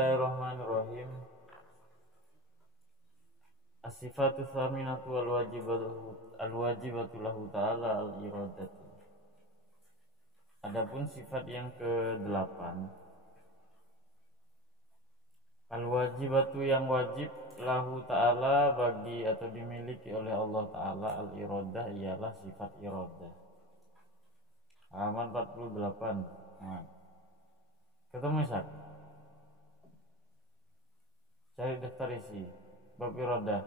Bismillahirrahmanirrahim. As-sifatu tsaminatu al-wajibatu lahu ta'ala al-iradatu. Adapun sifat yang ke-8, al-wajibatu yang wajib lahu ta'ala bagi atau dimiliki oleh Allah ta'ala, al-iradah ialah sifat iradah. Halaman 48. Nah, ketemu Isak? Cari daftar isi bab iradah.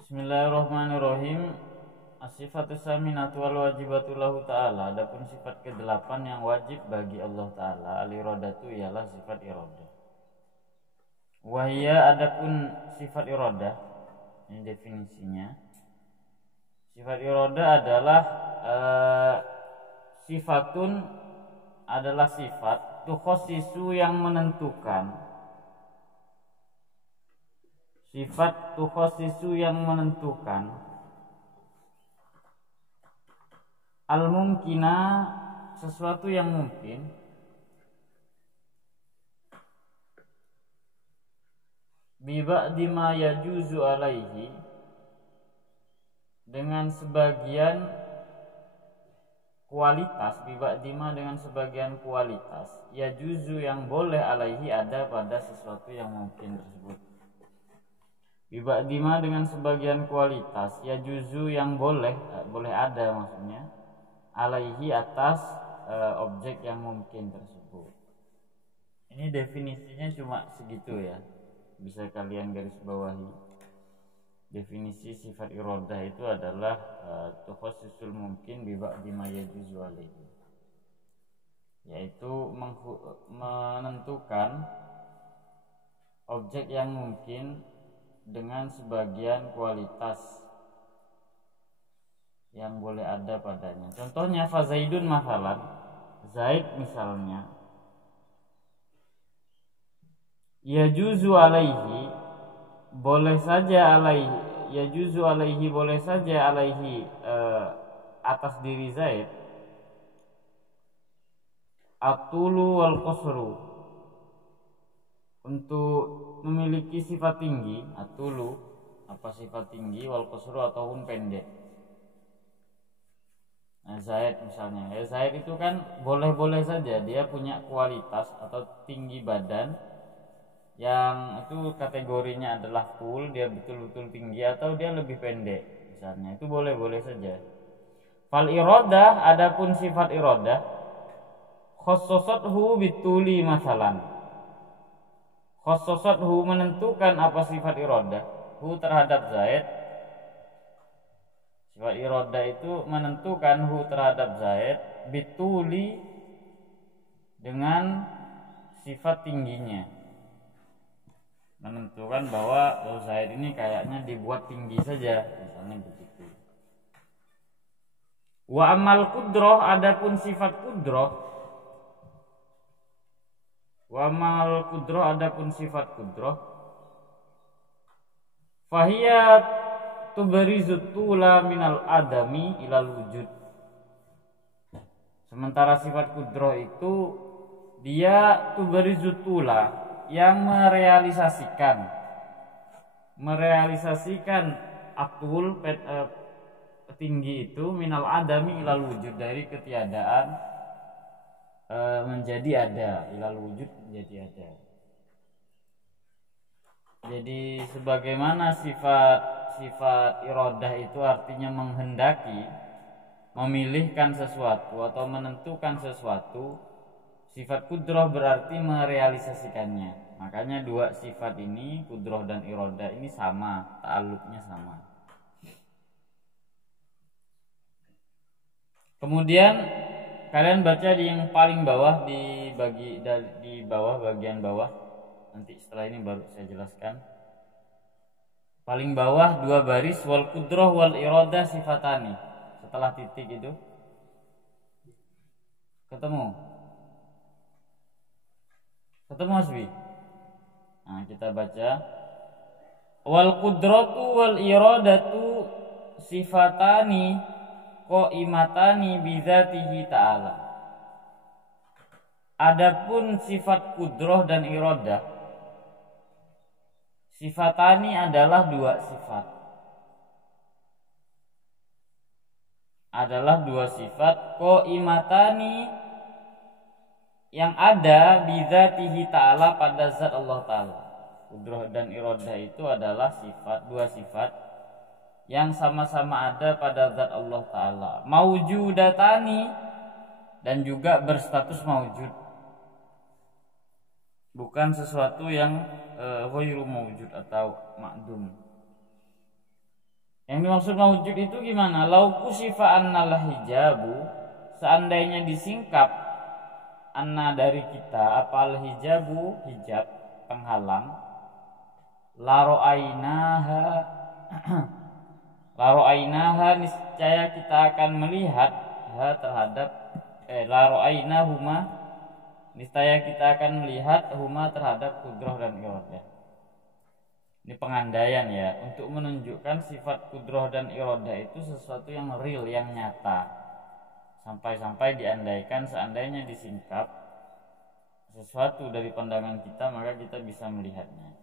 Bismillahirrahmanirrahim. As-sifatu tsaminatu wal wajibatu lahu ta'ala. Adapun sifat ke-8 yang wajib bagi Allah ta'ala, al-iradatu ialah sifat iradah. Wahia, adapun sifat iradah, ini definisinya. Sifat iradah adalah sifatun adalah sifat tukhossisu yang menentukan. Sifat tukhossisu yang menentukan al-mumkina, sesuatu yang mungkin, bi ba'di ma yajuzu alaihi, dengan sebagian kualitas, bi ba'di ma dengan sebagian kualitas, yajuzu yang boleh alaihi ada pada sesuatu yang mungkin tersebut. Bi ba'di ma dengan sebagian kualitas, yajuzu yang boleh ada maksudnya, alaihi atas objek yang mungkin tersebut. Ini definisinya cuma segitu ya, bisa kalian garis bawahi. Definisi sifat iradah itu adalah tukhossisul mungkin bi ba'di ma yajuzu alaihi, yaitu menentukan objek yang mungkin dengan sebagian kualitas yang boleh ada padanya. Contohnya fazaidun masalan, Zaid misalnya, yajuzu alaihi, boleh saja alaihi, yajuzu alaihi, boleh saja alaihi atas diri Zaid, atulu wal qasru, untuk memiliki sifat tinggi. Atulu apa sifat tinggi, wal qasru ataupun pendek. Nah, Zaid misalnya, Zaid itu kan boleh-boleh saja dia punya kualitas atau tinggi badan yang itu kategorinya adalah full, dia betul-betul tinggi, atau dia lebih pendek misalnya, itu boleh-boleh saja. Fal iradah, adapun sifat iradah, khossosathu bituli masalan, khossosathu menentukan apa sifat iradah, hu terhadap Zaid. Sifat iradah itu menentukan hu terhadap Zaid bituli, dengan sifat tingginya, menentukan bahwa Zaid ini kayaknya dibuat tinggi saja misalnya begitu. Wa amal kudroh, adapun sifat kudroh, wa amal kudroh, adapun sifat kudroh, fahiyat tubarizu tula minal adami ilal wujud. Sementara sifat kudroh itu dia tubarizu tula, yang merealisasikan atul tinggi itu, minal adami ilal wujud, dari ketiadaan menjadi ada, ilal wujud menjadi ada. Jadi sebagaimana sifat iradah itu artinya menghendaki, memilihkan sesuatu atau menentukan sesuatu, sifat kudroh berarti merealisasikannya. Makanya dua sifat ini, kudroh dan iradah, ini sama, ta'alluqnya sama. Kemudian kalian baca di yang paling bawah, di bawah, bagian bawah. Nanti setelah ini baru saya jelaskan. Paling bawah 2 baris, wal kudroh wal iradah sifatani. Setelah titik itu Ketemu Hasbi. Nah, kita baca wal qudratu wal iradatu sifatani qaimatani bizatihi ta'ala. Adapun sifat kudrah dan iradah, sifatani adalah dua sifat. Adalah dua sifat qaimatani yang ada bizatihi ta'ala pada zat Allah Ta'ala. Kudrah dan iradah itu adalah dua sifat yang sama-sama ada pada zat Allah Ta'ala. Maujudatani, dan juga berstatus maujud, bukan sesuatu yang ghairu maujud atau ma'dum. Yang dimaksud maujud itu gimana? Lau kusyifa annal hijabu, seandainya disingkap anna dari kita, apal hijabu, hijab penghalang, laro'ainaha niscaya kita akan melihat terhadap laro'ainahuma niscaya kita akan melihat huma terhadap kudrah dan iradah. Ini pengandaian ya, untuk menunjukkan sifat kudrah dan iradah itu sesuatu yang real, yang nyata. Sampai-sampai diandaikan seandainya disingkap sesuatu dari pandangan kita, maka kita bisa melihatnya.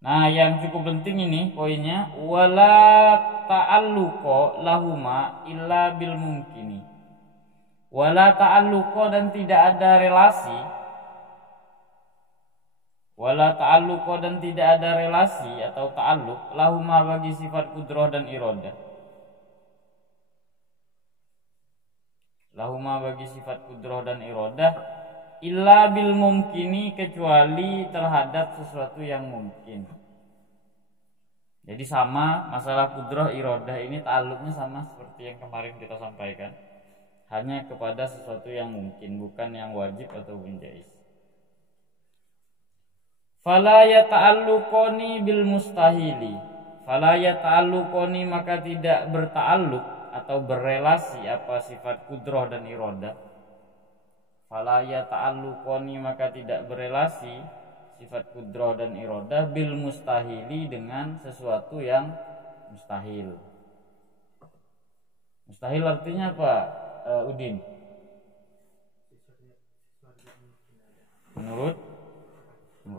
Nah, yang cukup penting ini poinnya, wala ta'alluqa lahuma illa bil mumkini. Wala ta'alluqa, dan tidak ada relasi. Wala ta'alluqa, dan tidak ada relasi atau ta'alluq lahuma bagi sifat kudrah dan iradah. Lahuma bagi sifat kudrah dan iradah illa bil mumkini, kecuali terhadap sesuatu yang mungkin. Jadi sama masalah kudrah iradah ini ta'alluqnya sama seperti yang kemarin kita sampaikan, hanya kepada sesuatu yang mungkin, bukan yang wajib atau jaiz. Fala yata'alluqani bil mustahili. Fala yata'alluqani, maka tidak berta'alluq atau berrelasi apa sifat kudrah dan iradah. Fala yata'alluqani, maka tidak berrelasi sifat kudrah dan iradah bil mustahili, dengan sesuatu yang mustahil. Mustahil artinya apa, Udin? Menurut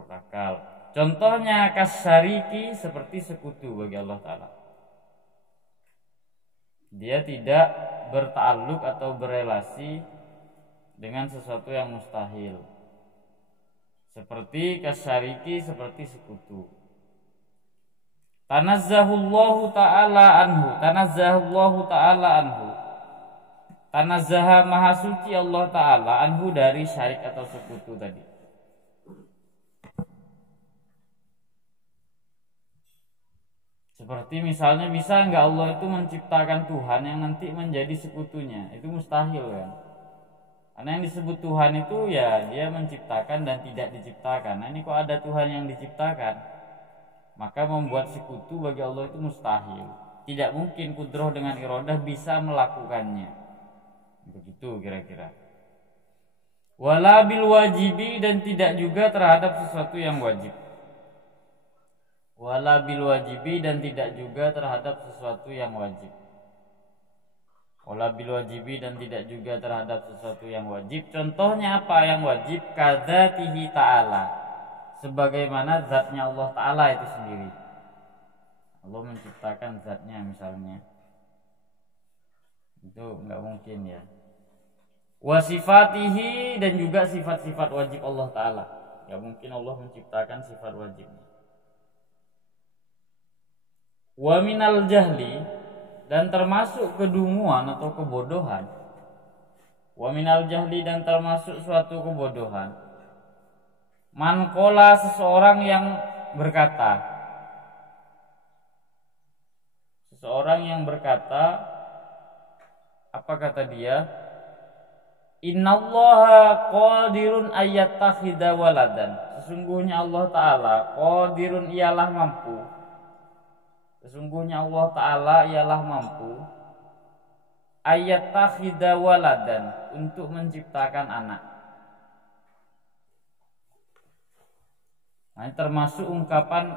akal. Contohnya kasyariki, seperti sekutu bagi Allah Ta'ala. Dia tidak berta'alluq atau berrelasi dengan sesuatu yang mustahil. Seperti kasyariki, seperti sekutu. Tanazzahullahu ta'ala anhu. Tanazzahullahu ta'ala anhu. Tanazzaha, maha suci Allah Ta'ala, anhu dari syarik atau sekutu tadi. Seperti misalnya, bisa nggak Allah itu menciptakan Tuhan yang nanti menjadi sekutunya? Itu mustahil kan? Karena yang disebut Tuhan itu ya dia menciptakan dan tidak diciptakan. Nah, ini kok ada Tuhan yang diciptakan, maka membuat sekutu bagi Allah itu mustahil. Tidak mungkin kudrah dengan iradah bisa melakukannya. Begitu kira-kira. Wala bil wajibi, dan tidak juga terhadap sesuatu yang wajib. Wala bil wajibi, dan tidak juga terhadap sesuatu yang wajib. Wala bil wajibi, dan tidak juga terhadap sesuatu yang wajib. Contohnya apa yang wajib? Kadzatihi ta'ala, sebagaimana zatnya Allah Ta'ala itu sendiri. Allah menciptakan zatnya misalnya, itu enggak mungkin ya. Wasifatihi, dan juga sifat-sifat wajib Allah Ta'ala, enggak mungkin Allah menciptakan sifat wajibnya. Wa minal jahli, dan termasuk kedunguan atau kebodohan. Wa minal jahli, dan termasuk suatu kebodohan. Man qala, seseorang yang berkata. Seseorang yang berkata, apa kata dia? Innallaha qadirun ayyattakhidha waladan. Sesungguhnya Allah Ta'ala qadirun, ialah mampu. Sesungguhnya Allah Ta'ala ialah mampu ayat takhida waladan, untuk menciptakan anak. Nah, termasuk ungkapan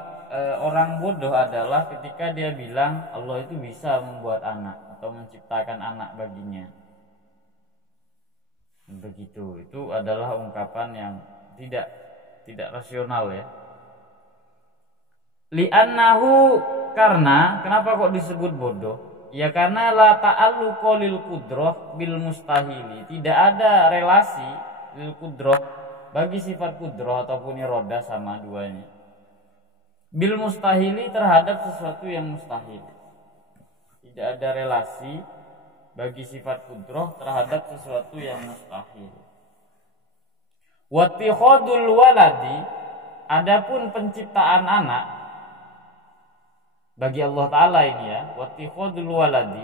orang bodoh adalah ketika dia bilang Allah itu bisa membuat anak atau menciptakan anak baginya. Begitu, itu adalah ungkapan yang tidak rasional ya. Li'annahu, karena kenapa kok disebut bodoh? Ya karena la ta'alluqa lil qudrah bil mustahili. Tidak ada relasi lil qudrah bagi sifat qudrah ataupun irodah sama duanya. Bil mustahili, terhadap sesuatu yang mustahil. Tidak ada relasi bagi sifat qudrah terhadap sesuatu yang mustahil. Wattikhadul waladi, adapun penciptaan anak bagi Allah Ta'ala ini ya, wattikhadul waladi,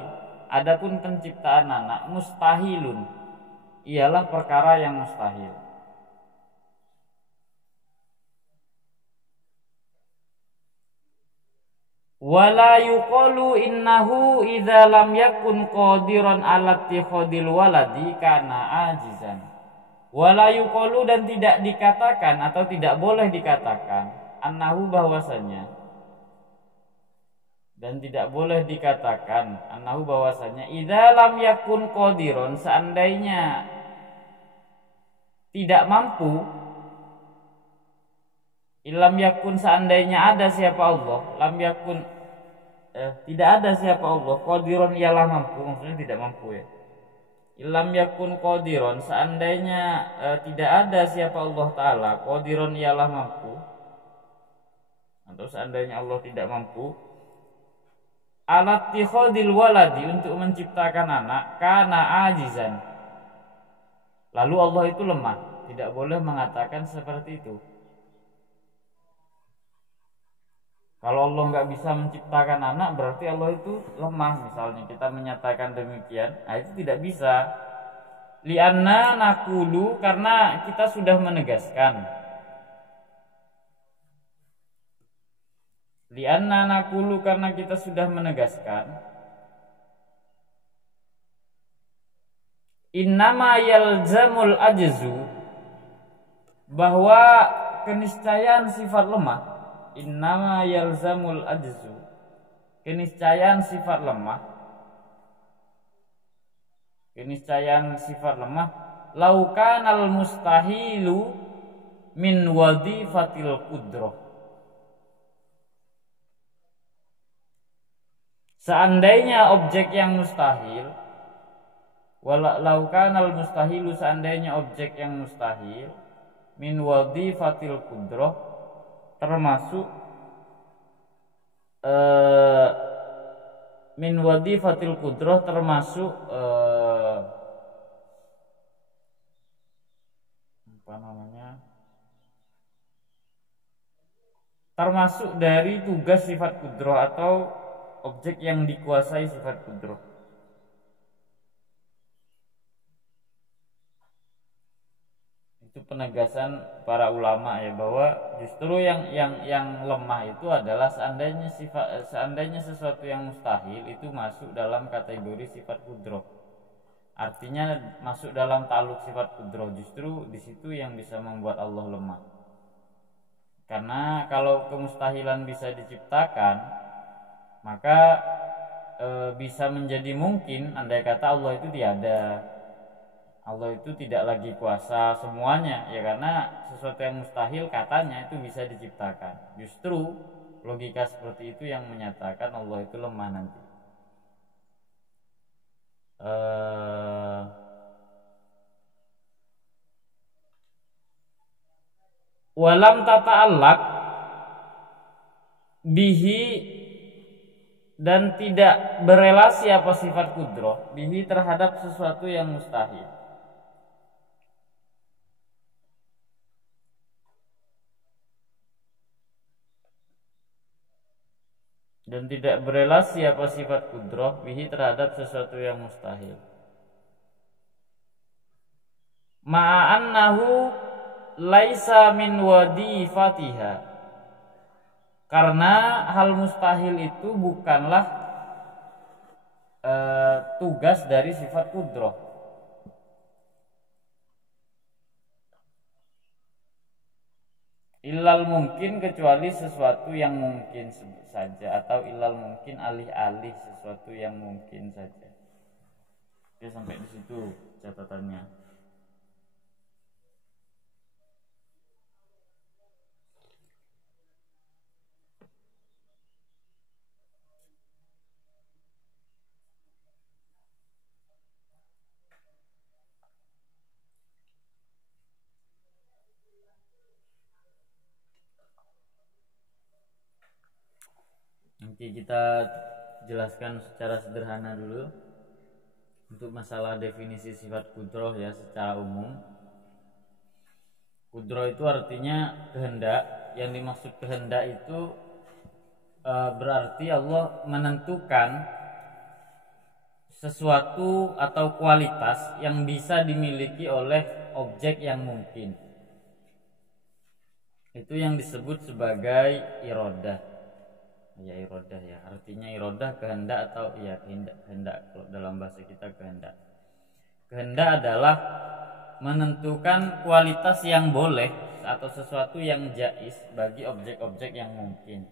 adapun penciptaan anak, mustahilun, ialah perkara yang mustahil. Wala yuqalu innahu idza lam yakun qadiran ala ittikhadil waladi kana ajizan. Wala yuqalu, dan tidak dikatakan atau tidak boleh dikatakan, annahu, bahwasanya, dan tidak boleh dikatakan annahu, bahwasanya, idza lam yakun qadiran, seandainya tidak mampu, ilam yakun, seandainya ada siapa Allah, lam yakun tidak ada siapa Allah, qadiran ialah mampu, maksudnya tidak mampu ya. Ilam yakun qadiran, seandainya tidak ada siapa Allah Ta'ala, qadiran ialah mampu, atau seandainya Allah tidak mampu, alat tikhadil waladi, untuk menciptakan anak, kana ajizan, lalu Allah itu lemah. Tidak boleh mengatakan seperti itu. Kalau Allah nggak bisa menciptakan anak, berarti Allah itu lemah. Misalnya kita menyatakan demikian, nah itu tidak bisa. Lianna nakulu, karena kita sudah menegaskan. Lianna nakulu, karena kita sudah menegaskan. Innama yalzamul ajzu, bahwa keniscayaan sifat lemah. Innama yalzamul ajzu, keniscayaan sifat lemah. Keniscayaan sifat lemah. Laukanal mustahilu min wadifatil qudrah, seandainya objek yang mustahil, laukanal mustahilu, seandainya objek yang mustahil, min wadifatil qudrah, termasuk min wadifatil qudrah, termasuk termasuk dari tugas sifat qudrah atau objek yang dikuasai sifat qudrah. Itu penegasan para ulama ya, bahwa justru yang lemah itu adalah seandainya sesuatu yang mustahil itu masuk dalam kategori sifat qudrah. Artinya masuk dalam ta'alluq sifat qudrah, justru di situ yang bisa membuat Allah lemah. Karena kalau kemustahilan bisa diciptakan, maka bisa menjadi mungkin andai kata Allah itu tiada. Allah itu tidak lagi kuasa semuanya ya, karena sesuatu yang mustahil katanya itu bisa diciptakan. Justru logika seperti itu yang menyatakan Allah itu lemah nanti. Walam tata'allaq bihi, dan tidak berelasi apa sifat qudrah bihi terhadap sesuatu yang mustahil. Dan tidak berelasi apa sifat qudrah bihi terhadap sesuatu yang mustahil. Ma'annahu laisa min wadifatiha, karena hal mustahil itu bukanlah tugas dari sifat kudrah. Ilal mungkin kecuali sesuatu yang mungkin saja, atau ilal mungkin alih-alih sesuatu yang mungkin saja. Oke, sampai di situ catatannya. Nanti kita jelaskan secara sederhana dulu untuk masalah definisi sifat kudroh ya secara umum. Kudroh itu artinya kehendak. Yang dimaksud kehendak itu berarti Allah menentukan sesuatu atau kualitas yang bisa dimiliki oleh objek yang mungkin. Itu yang disebut sebagai irodah. Ya irodah ya, artinya irodah kehendak atau ya kehendak kalau dalam bahasa kita kehendak. Kehendak adalah menentukan kualitas yang boleh atau sesuatu yang jais bagi objek-objek yang mungkin.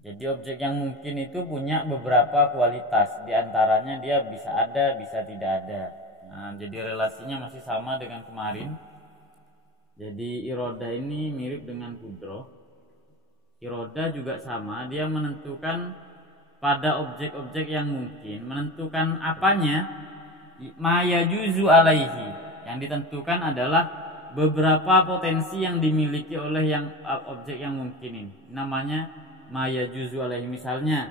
Jadi objek yang mungkin itu punya beberapa kualitas, diantaranya dia bisa ada, bisa tidak ada. Nah, jadi relasinya masih sama dengan kemarin. Jadi irodah ini mirip dengan kudroh. Irodah juga sama, dia menentukan pada objek-objek yang mungkin, menentukan apanya, maya juzu alaihi. Yang ditentukan adalah beberapa potensi yang dimiliki oleh yang objek yang mungkin ini. Namanya maya juzu alaihi. Misalnya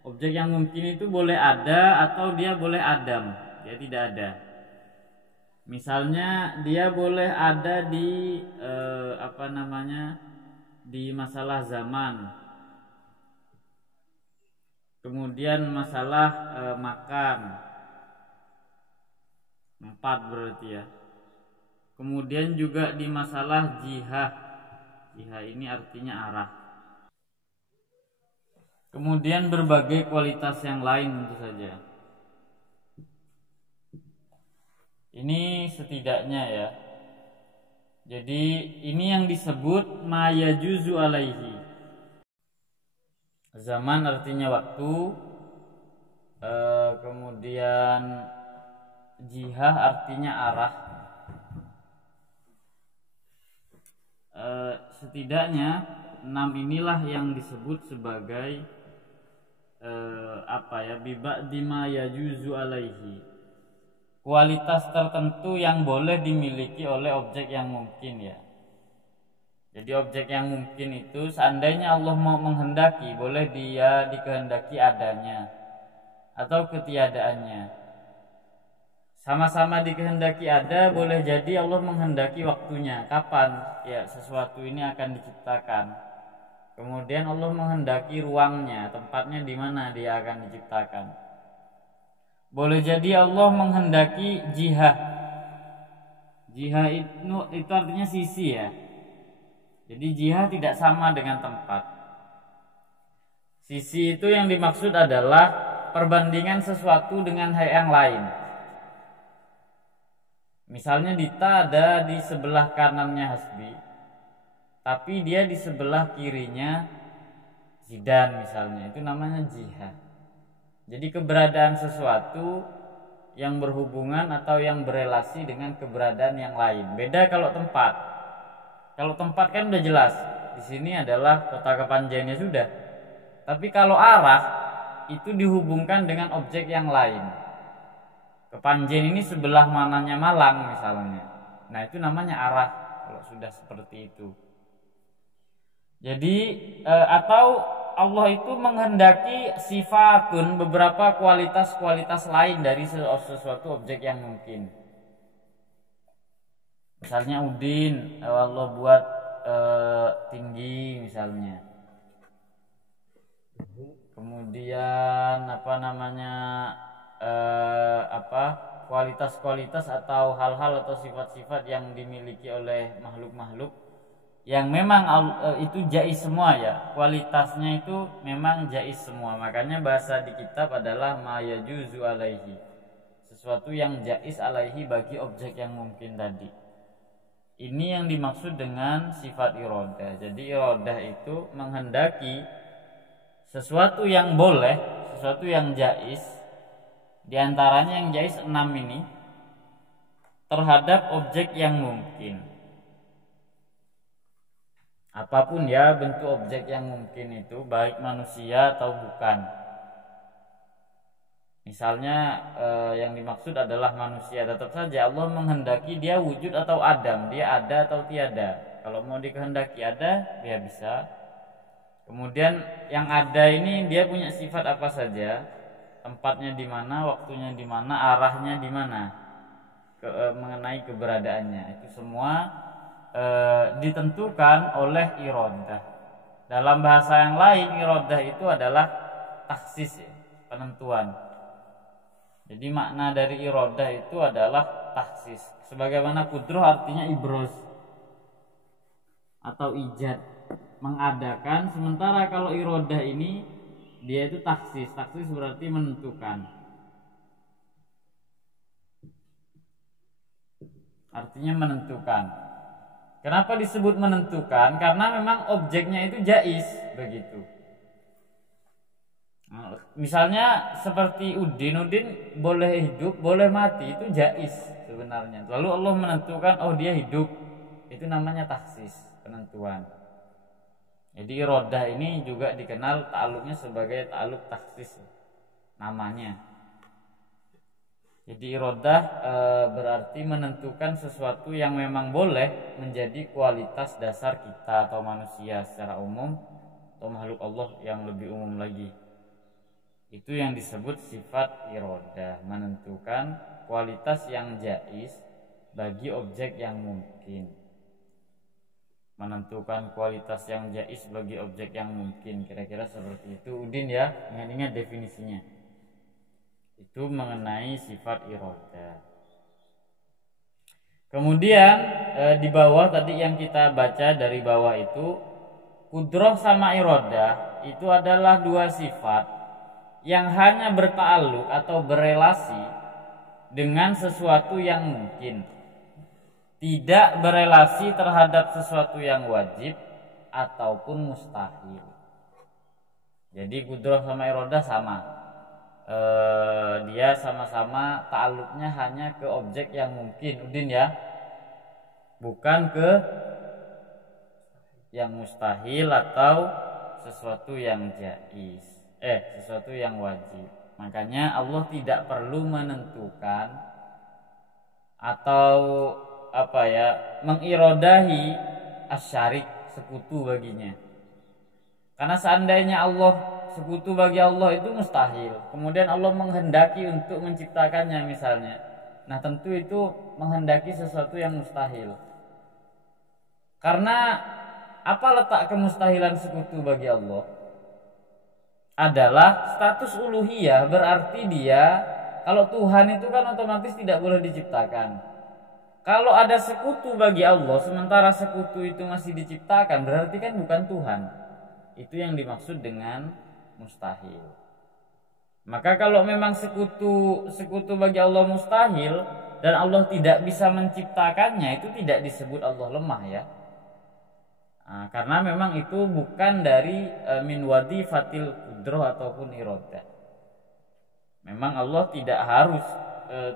objek yang mungkin itu boleh ada atau dia boleh adam, dia tidak ada. Misalnya dia boleh ada di di masalah zaman, kemudian masalah makan, 4 berarti ya. Kemudian juga di masalah jihah, jihah ini artinya arah. Kemudian berbagai kualitas yang lain tentu saja. Ini setidaknya ya. Jadi ini yang disebut maya juzu alaihi. Zaman artinya waktu, kemudian jihah artinya arah. Setidaknya 6 inilah yang disebut sebagai biba'di ma yajuzu alaihi. Kualitas tertentu yang boleh dimiliki oleh objek yang mungkin ya. Jadi objek yang mungkin itu seandainya Allah mau menghendaki, boleh dia dikehendaki adanya atau ketiadaannya. Sama-sama dikehendaki ada, boleh jadi Allah menghendaki waktunya, kapan ya sesuatu ini akan diciptakan. Kemudian Allah menghendaki ruangnya, tempatnya di mana dia akan diciptakan. Boleh jadi Allah menghendaki jihah. Jihah itu artinya sisi ya. Jadi jihah tidak sama dengan tempat. Sisi itu yang dimaksud adalah perbandingan sesuatu dengan hal yang lain. Misalnya Dita ada di sebelah kanannya Hasbi, tapi dia di sebelah kirinya Zidan misalnya. Itu namanya jihah. Jadi keberadaan sesuatu yang berhubungan atau yang berelasi dengan keberadaan yang lain. Beda kalau tempat. Kalau tempat kan udah jelas. Di sini adalah kota Kepanjennya sudah. Tapi kalau arah itu dihubungkan dengan objek yang lain. Kepanjen ini sebelah mananya Malang misalnya. Nah, itu namanya arah kalau sudah seperti itu. Jadi atau Allah itu menghendaki sifatun, beberapa kualitas-kualitas lain dari sesuatu objek yang mungkin. Misalnya Udin, Allah buat tinggi misalnya. Kemudian kualitas-kualitas atau hal-hal atau sifat-sifat yang dimiliki oleh makhluk-makhluk yang memang itu jaiz semua ya, kualitasnya itu memang jaiz semua. Makanya bahasa di kitab adalah ma yajuzu alaihi, sesuatu yang jaiz alaihi bagi objek yang mungkin tadi. Ini yang dimaksud dengan sifat iradah. Jadi iradah itu menghendaki sesuatu yang boleh, sesuatu yang jaiz, diantaranya yang jaiz 6 ini, terhadap objek yang mungkin. Apapun ya bentuk objek yang mungkin itu, baik manusia atau bukan. Misalnya yang dimaksud adalah manusia, tetap saja Allah menghendaki dia wujud atau adam, dia ada atau tiada. Kalau mau dikehendaki ada, dia bisa. Kemudian yang ada ini dia punya sifat apa saja, tempatnya di mana, waktunya di mana, arahnya di mana, mengenai keberadaannya. Itu semua ditentukan oleh iradah. Dalam bahasa yang lain, iradah itu adalah taksis ya, penentuan. Jadi makna dari iradah itu adalah taksis. Sebagaimana qudrah artinya ibroz atau ijad, mengadakan. Sementara kalau iradah ini dia itu taksis. Taksis berarti menentukan. Artinya menentukan. Kenapa disebut menentukan? Karena memang objeknya itu jaiz begitu. Misalnya seperti Udin boleh hidup, boleh mati, itu jaiz sebenarnya. Lalu Allah menentukan oh dia hidup, itu namanya taksis, penentuan. Jadi iradah ini juga dikenal ta'alluqnya sebagai ta'alluq taksis namanya. Jadi iradah berarti menentukan sesuatu yang memang boleh menjadi kualitas dasar kita atau manusia secara umum atau makhluk Allah yang lebih umum lagi. Itu yang disebut sifat iradah, menentukan kualitas yang jaiz bagi objek yang mungkin. Menentukan kualitas yang jaiz bagi objek yang mungkin, kira-kira seperti itu Udin ya, ingat-ingat definisinya. Itu mengenai sifat iradah. Kemudian di bawah tadi yang kita baca dari bawah itu, qudrah sama iradah itu adalah dua sifat yang hanya berta'alluq atau berelasi dengan sesuatu yang mungkin, tidak berelasi terhadap sesuatu yang wajib ataupun mustahil. Jadi qudrah sama iradah sama. Dia sama-sama ta'alluqnya hanya ke objek yang mungkin Udin ya, bukan ke yang mustahil atau sesuatu yang jaiz, sesuatu yang wajib. Makanya Allah tidak perlu menentukan atau mengirodahi asyarik, sekutu baginya. Karena seandainya Allah sekutu bagi Allah itu mustahil, kemudian Allah menghendaki untuk menciptakannya misalnya, nah tentu itu menghendaki sesuatu yang mustahil. Karena apa letak kemustahilan sekutu bagi Allah? Adalah status uluhiyah, berarti dia, kalau Tuhan itu kan otomatis tidak boleh diciptakan. Kalau ada sekutu bagi Allah sementara sekutu itu masih diciptakan, berarti kan bukan Tuhan. Itu yang dimaksud dengan mustahil. Maka kalau memang sekutu bagi Allah mustahil dan Allah tidak bisa menciptakannya, itu tidak disebut Allah lemah ya. Nah, karena memang itu bukan dari min wadifatil qudrah ataupun iradah. Memang Allah tidak harus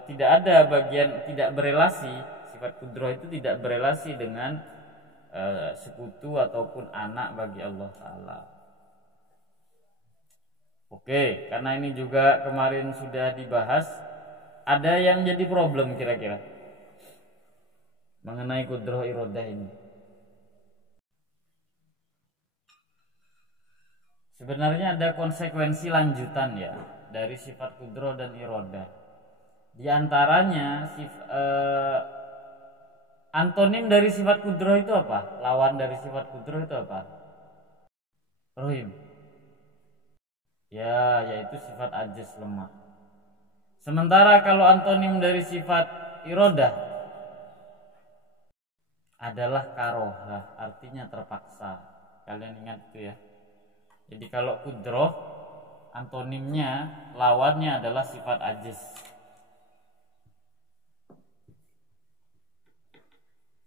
tidak ada bagian, tidak berelasi, sifat qudrah itu tidak berelasi dengan sekutu ataupun anak bagi Allah Ta'ala. Oke, karena ini juga kemarin sudah dibahas, ada yang jadi problem kira-kira mengenai qudrah iradah ini. Sebenarnya ada konsekuensi lanjutan ya dari sifat qudrah dan iradah. Di antaranya antonim dari sifat qudrah itu apa? Lawan dari sifat qudrah itu apa? Rohim. Ya, yaitu sifat ajaz, lemah. Sementara kalau antonim dari sifat iradah adalah karohah, artinya terpaksa. Kalian ingat itu ya. Jadi kalau kudroh antonimnya, lawannya adalah sifat ajiz.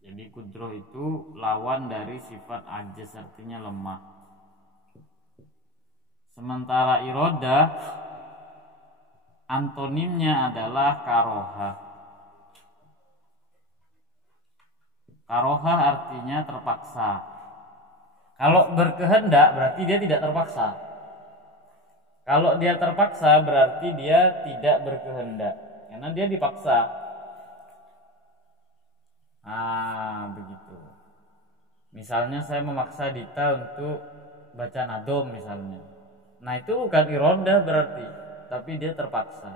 Jadi kudroh itu lawan dari sifat ajiz, artinya lemah. Sementara irodah antonimnya adalah karohah. Karohah artinya terpaksa. Kalau berkehendak berarti dia tidak terpaksa. Kalau dia terpaksa berarti dia tidak berkehendak, karena dia dipaksa. Begitu. Misalnya saya memaksa Dita untuk baca nadom misalnya. Nah itu bukan irodah berarti, tapi dia terpaksa.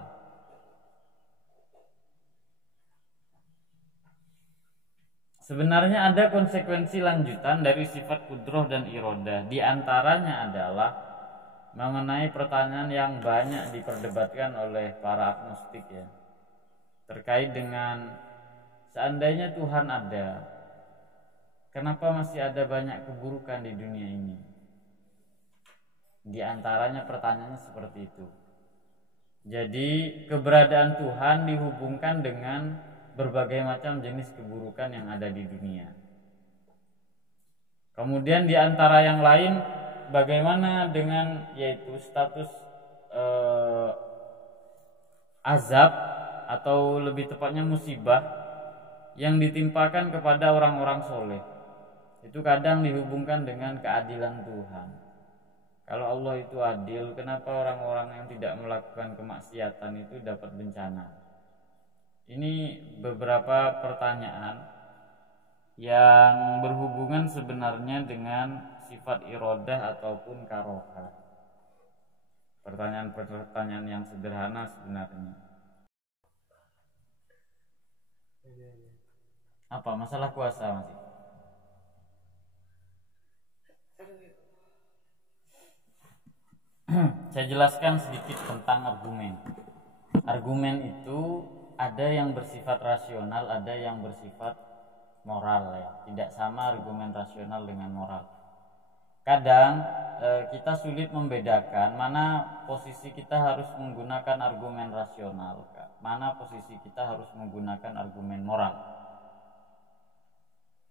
Sebenarnya ada konsekuensi lanjutan dari sifat kudroh dan irodah. Di antaranya adalah mengenai pertanyaan yang banyak diperdebatkan oleh para agnostik ya, terkait dengan seandainya Tuhan ada, kenapa masih ada banyak keburukan di dunia ini? Di antaranya pertanyaannya seperti itu. Jadi keberadaan Tuhan dihubungkan dengan berbagai macam jenis keburukan yang ada di dunia. Kemudian di antara yang lain, bagaimana dengan yaitu status azab atau lebih tepatnya musibah yang ditimpakan kepada orang-orang soleh. Itu kadang dihubungkan dengan keadilan Tuhan. Kalau Allah itu adil, kenapa orang-orang yang tidak melakukan kemaksiatan itu dapat bencana? Ini beberapa pertanyaan yang berhubungan sebenarnya dengan sifat irodah ataupun karohah. Pertanyaan-pertanyaan yang sederhana sebenarnya. Apa masalah kuasa masih? Saya jelaskan sedikit tentang argumen. Argumen itu ada yang bersifat rasional, ada yang bersifat moral ya. Tidak sama argumen rasional dengan moral. Kadang kita sulit membedakan mana posisi kita harus menggunakan argumen rasional, mana posisi kita harus menggunakan argumen moral.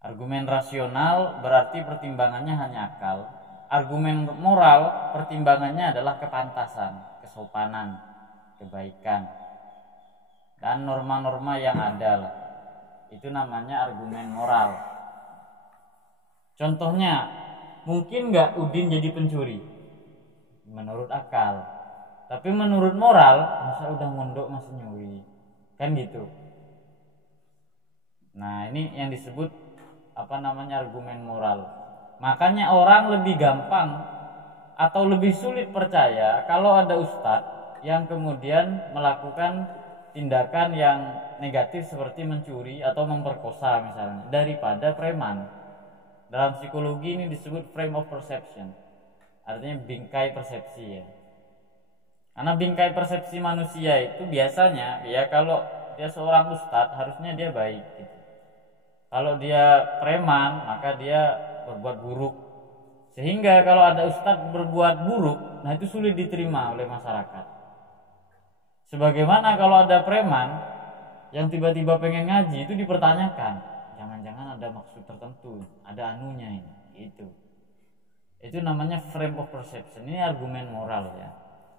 Argumen rasional berarti pertimbangannya hanya akal. Argumen moral pertimbangannya adalah kepantasan, kesopanan, kebaikan, dan norma-norma yang ada lah. Itu namanya argumen moral. Contohnya, mungkin nggak Udin jadi pencuri? Menurut akal. Tapi menurut moral, masa udah mondok masih nyuri? Kan gitu. Nah ini yang disebut argumen moral. Makanya orang lebih gampang atau lebih sulit percaya kalau ada ustadz yang kemudian melakukan tindakan yang negatif seperti mencuri atau memperkosa misalnya, daripada preman. Dalam psikologi ini disebut frame of perception, artinya bingkai persepsi ya. Karena bingkai persepsi manusia itu biasanya ya, kalau dia seorang ustadz harusnya dia baik gitu. Kalau dia preman maka dia berbuat buruk. Sehingga kalau ada ustadz berbuat buruk, nah itu sulit diterima oleh masyarakat. Sebagaimana kalau ada preman yang tiba-tiba pengen ngaji, itu dipertanyakan, jangan-jangan ada maksud tertentu, ada anunya ini, gitu. Itu namanya frame of perception. Ini argumen moral ya.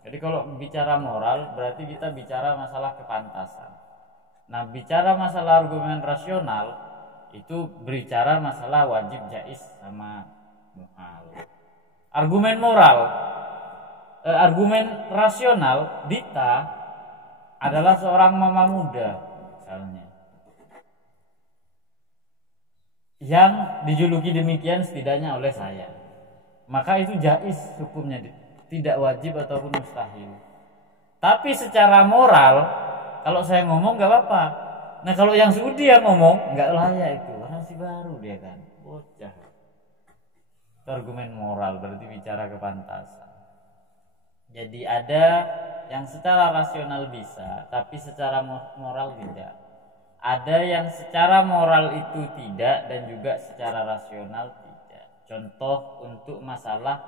Jadi kalau bicara moral berarti kita bicara masalah kepantasan. Nah, bicara masalah argumen rasional itu berbicara masalah wajib, jaiz sama muhal. Argumen moral, argumen rasional, Dita adalah seorang mama muda misalnya, yang dijuluki demikian setidaknya oleh saya, maka itu jaiz hukumnya, tidak wajib ataupun mustahil. Tapi secara moral kalau saya ngomong gak apa-apa. Nah kalau yang Sudi yang ngomong gak layak, itu orang masih baru dia kan, bocah. Itu argumen moral, berarti bicara kepantasan. Jadi ada yang secara rasional bisa, tapi secara moral tidak. Ada yang secara moral itu tidak dan juga secara rasional tidak. Contoh untuk masalah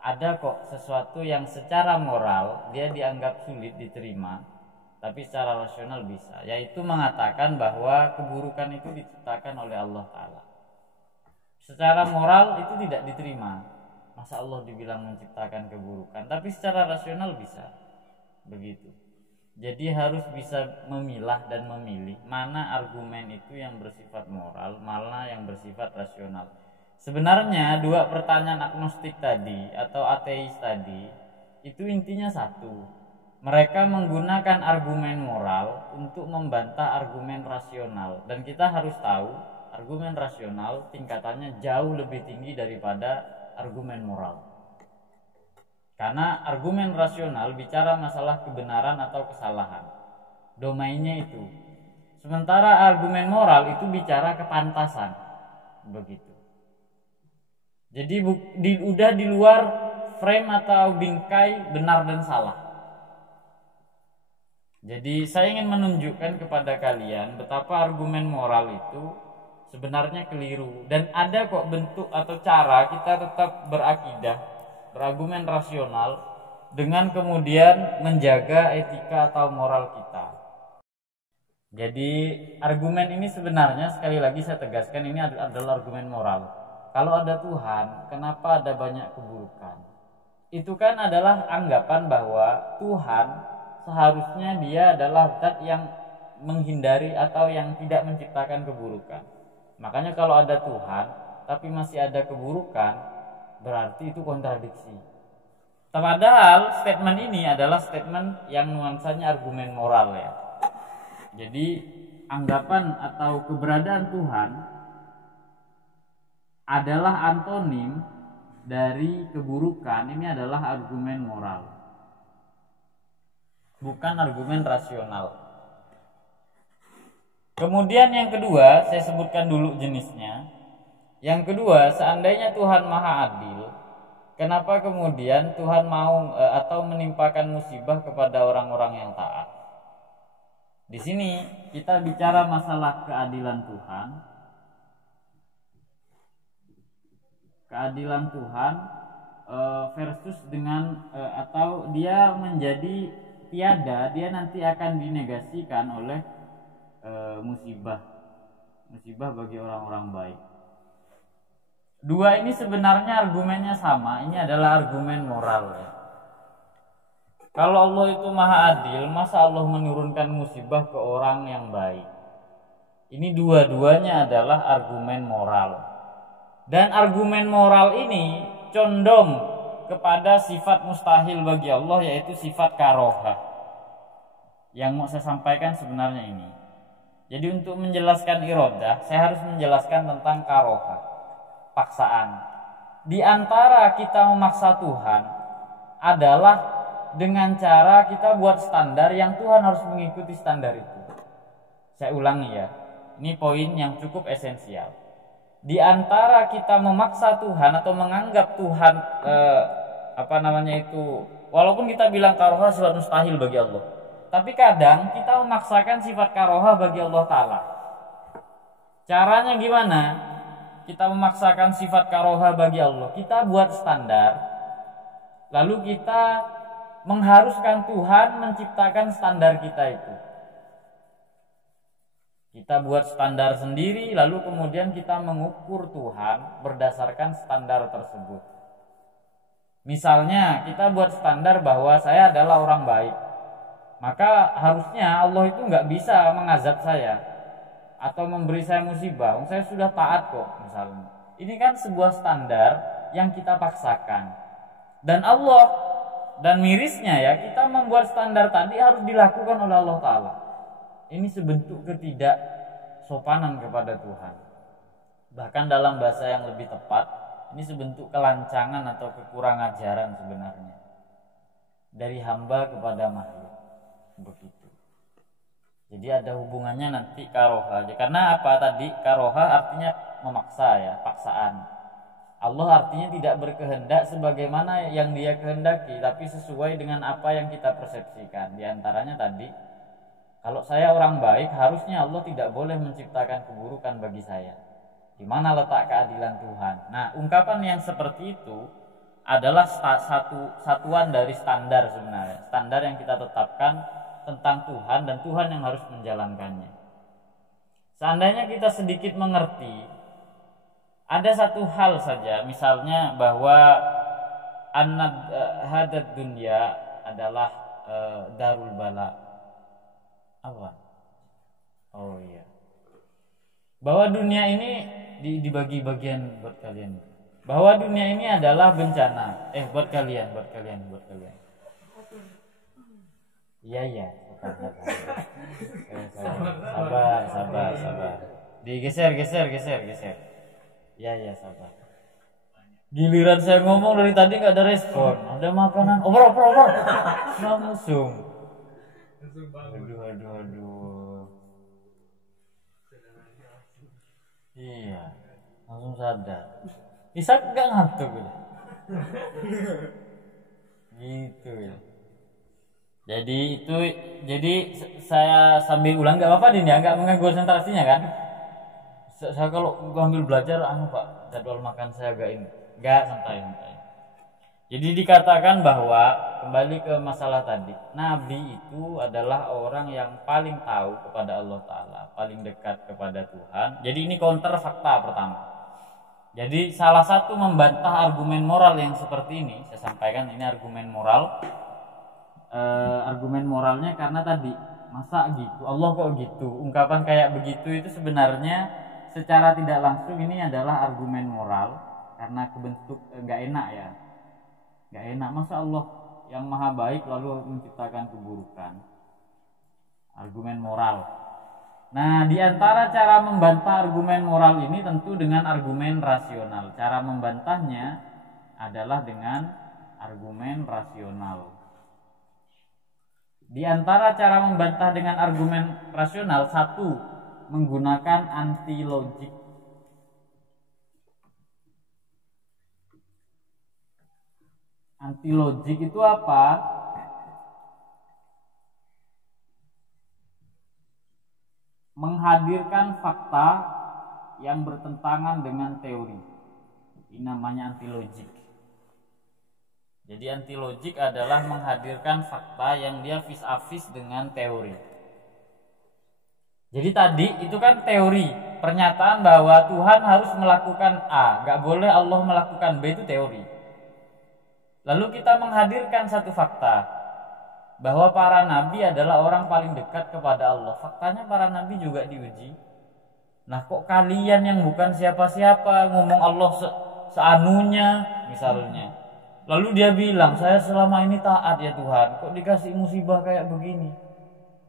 ada kok sesuatu yang secara moral dia dianggap sulit diterima, tapi secara rasional bisa, yaitu mengatakan bahwa keburukan itu diciptakan oleh Allah Ta'ala. Secara moral itu tidak diterima, masa Allah dibilang menciptakan keburukan, tapi secara rasional bisa. Begitu. Jadi harus bisa memilah dan memilih mana argumen itu yang bersifat moral, mana yang bersifat rasional. Sebenarnya dua pertanyaan agnostik tadi atau ateis tadi itu intinya satu. Mereka menggunakan argumen moral untuk membantah argumen rasional, dan kita harus tahu argumen rasional tingkatannya jauh lebih tinggi daripada argumen moral. Karena argumen rasional bicara masalah kebenaran atau kesalahan, domainnya itu. Sementara argumen moral itu bicara kepantasan. Begitu. Jadi udah di luar frame atau bingkai benar dan salah. Jadi saya ingin menunjukkan kepada kalian betapa argumen moral itu sebenarnya keliru, dan ada kok bentuk atau cara kita tetap berakidah, berargumen rasional dengan kemudian menjaga etika atau moral kita. Jadi argumen ini sebenarnya sekali lagi saya tegaskan ini adalah argumen moral. Kalau ada Tuhan, kenapa ada banyak keburukan? Itu kan adalah anggapan bahwa Tuhan seharusnya dia adalah zat yang menghindari atau yang tidak menciptakan keburukan. Makanya kalau ada Tuhan tapi masih ada keburukan, berarti itu kontradiksi. Padahal statement ini adalah statement yang nuansanya argumen moral ya. Jadi anggapan atau keberadaan Tuhan adalah antonim dari keburukan. Ini adalah argumen moral, bukan argumen rasional. Kemudian yang kedua, saya sebutkan dulu jenisnya. Yang kedua, seandainya Tuhan Maha Adil, kenapa kemudian Tuhan mau atau menimpakan musibah kepada orang-orang yang taat? Di sini kita bicara masalah keadilan Tuhan. Keadilan Tuhan versus dengan atau dia menjadi tiada, dia nanti akan dinegasikan oleh musibah bagi orang-orang baik. Dua ini sebenarnya argumennya sama. Ini adalah argumen moral ya. Kalau Allah itu Maha Adil, masa Allah menurunkan musibah ke orang yang baik? Ini dua-duanya adalah argumen moral. Dan argumen moral ini condong kepada sifat mustahil bagi Allah, yaitu sifat karohah. Yang mau saya sampaikan sebenarnya ini. Jadi untuk menjelaskan irodah, saya harus menjelaskan tentang karohah, paksaan. Di antara kita memaksa Tuhan adalah dengan cara kita buat standar yang Tuhan harus mengikuti standar itu. Saya ulangi ya, ini poin yang cukup esensial. Di antara kita memaksa Tuhan atau menganggap Tuhan walaupun kita bilang karohah sifat mustahil bagi Allah, tapi kadang kita memaksakan sifat karohah bagi Allah Ta'ala. Caranya gimana? Kita memaksakan sifat karohah bagi Allah, kita buat standar, lalu kita mengharuskan Tuhan menciptakan standar kita itu. Kita buat standar sendiri, lalu kemudian kita mengukur Tuhan berdasarkan standar tersebut. Misalnya kita buat standar bahwa saya adalah orang baik, maka harusnya Allah itu nggak bisa mengazab saya atau memberi saya musibah. Saya sudah taat kok misalnya. Ini kan sebuah standar yang kita paksakan. Dan Allah, dan mirisnya ya, kita membuat standar tadi harus dilakukan oleh Allah Ta'ala. Ini sebentuk ketidaksopanan kepada Tuhan. Bahkan dalam bahasa yang lebih tepat, ini sebentuk kelancangan atau kekurang ajaran sebenarnya dari hamba kepada makhluk. Begitu. Jadi ada hubungannya nanti karoha. Karena apa tadi? Karoha artinya memaksa ya, paksaan. Allah artinya tidak berkehendak sebagaimana yang Dia kehendaki, tapi sesuai dengan apa yang kita persepsikan. Di antaranya tadi Kalau saya orang baik, harusnya Allah tidak boleh menciptakan keburukan bagi saya. Di mana letak keadilan Tuhan? Nah, ungkapan yang seperti itu adalah satuan dari standar sebenarnya. Standar yang kita tetapkan tentang Tuhan dan Tuhan yang harus menjalankannya. Seandainya kita sedikit mengerti, ada satu hal saja, misalnya bahwa hadad dunya adalah darul bala. Apa? Oh iya. Bahwa dunia ini dibagi bagian buat kalian. Bahwa dunia ini adalah bencana. Buat kalian. Iya. Sabar. Digeser. Iya, sabar. Giliran saya ngomong dari tadi nggak ada respon. Ada makanan. Over. Langsung. Aduh. Iya, langsung sadar. Bisa nggak ngantuk gitu ya. Jadi saya sambil ulang nggak apa-apa Din ya, nggak mengganggu konsentrasinya kan? Saya kalau ambil belajar Pak, jadwal makan saya agak ini, nggak santai. Jadi dikatakan bahwa kembali ke masalah tadi, Nabi itu adalah orang yang paling tahu kepada Allah Ta'ala, paling dekat kepada Tuhan. Jadi ini counter fakta pertama. Jadi salah satu membantah argumen moral yang seperti ini, saya sampaikan ini argumen moral. Argumen moralnya karena tadi, masa gitu, Allah kok gitu, ungkapan kayak begitu itu sebenarnya secara tidak langsung ini adalah argumen moral karena kebentuk nggak enak ya. Gak enak, masa Allah yang maha baik lalu menciptakan keburukan. Argumen moral. Nah, di antara cara membantah argumen moral ini tentu dengan argumen rasional. Cara membantahnya adalah dengan argumen rasional. Di antara cara membantah dengan argumen rasional, satu, menggunakan anti logik. Anti logik itu apa? Menghadirkan fakta yang bertentangan dengan teori. Ini namanya anti logik. Jadi anti logik adalah menghadirkan fakta yang dia vis a vis dengan teori. Jadi tadi itu kan teori, pernyataan bahwa Tuhan harus melakukan A, gak boleh Allah melakukan B, itu teori. Lalu kita menghadirkan satu fakta bahwa para nabi adalah orang paling dekat kepada Allah. Faktanya para nabi juga diuji. Nah, kok kalian yang bukan siapa-siapa ngomong Allah seanunya misalnya. Lalu dia bilang, saya selama ini taat ya Tuhan, kok dikasih musibah kayak begini?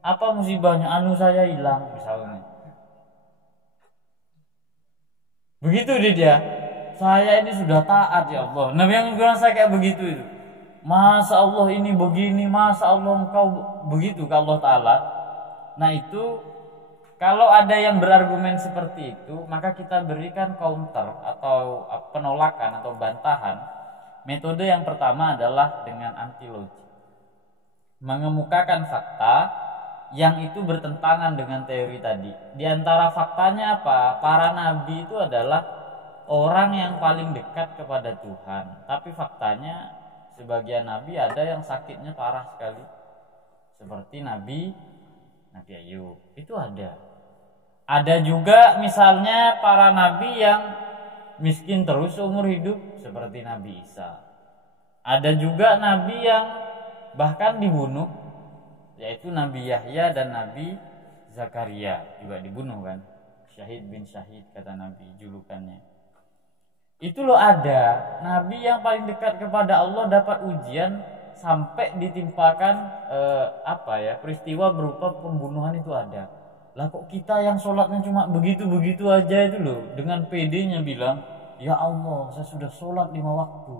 Apa musibahnya? Anu saya hilang misalnya. Begitu dia. Saya ini sudah taat ya Allah. Nabi yang bilang saya kayak begitu itu. Masa Allah ini begini, masa Allah engkau begitu ke Allah Ta'ala. Nah itu, kalau ada yang berargumen seperti itu, maka kita berikan counter atau penolakan atau bantahan. Metode yang pertama adalah dengan anti logik. Mengemukakan fakta yang itu bertentangan dengan teori tadi. Di antara faktanya apa? Para nabi itu adalah orang yang paling dekat kepada Tuhan. Tapi faktanya sebagian nabi ada yang sakitnya parah sekali. Seperti Nabi Ayub. Itu ada. Ada juga misalnya para nabi yang miskin terus seumur hidup seperti Nabi Isa. Ada juga nabi yang bahkan dibunuh, yaitu Nabi Yahya dan Nabi Zakaria juga dibunuh kan. Syahid bin Syahid kata Nabi julukannya. Itu loh ada nabi yang paling dekat kepada Allah dapat ujian sampai ditimpakan peristiwa berupa pembunuhan itu ada. Lah kok kita yang sholatnya cuma begitu-begitu aja itu loh, dengan PD-nya bilang, ya Allah saya sudah sholat 5 waktu,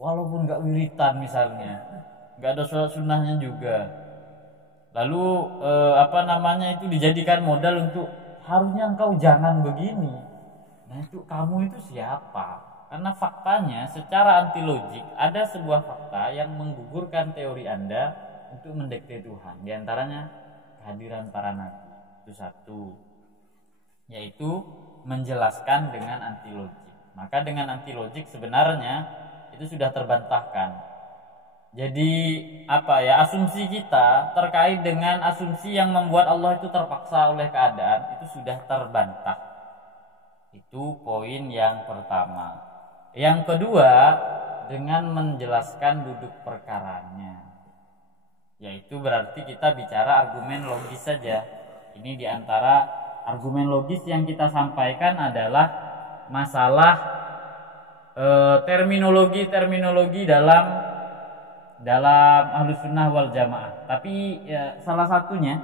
walaupun gak wiritan misalnya, gak ada sholat sunnahnya juga. Lalu itu dijadikan modal untuk harusnya engkau jangan begini. Nah itu kamu itu siapa? Karena faktanya secara anti logik ada sebuah fakta yang menggugurkan teori Anda untuk mendekati Tuhan. Di antaranya kehadiran para nabi. Itu satu, yaitu menjelaskan dengan anti logik. Maka dengan anti logik sebenarnya itu sudah terbantahkan. Jadi asumsi kita terkait dengan asumsi yang membuat Allah itu terpaksa oleh keadaan itu sudah terbantah. Itu poin yang pertama. Yang kedua, dengan menjelaskan duduk perkaranya, yaitu berarti kita bicara argumen logis saja. Ini diantara argumen logis yang kita sampaikan adalah masalah terminologi dalam Ahlus Sunnah wal Jamaah. Tapi ya, salah satunya,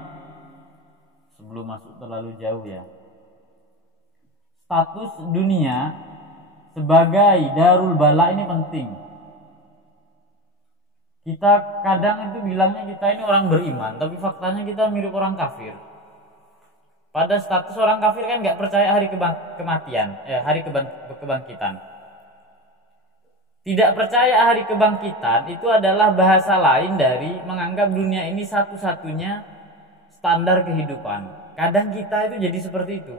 sebelum masuk terlalu jauh ya, status dunia sebagai darul bala ini penting. Kita kadang itu bilangnya kita ini orang beriman, tapi faktanya kita mirip orang kafir. Pada status orang kafir kan nggak percaya hari kematian, hari kebangkitan. Tidak percaya hari kebangkitan itu adalah bahasa lain dari menganggap dunia ini satu-satunya standar kehidupan. Kadang kita itu jadi seperti itu.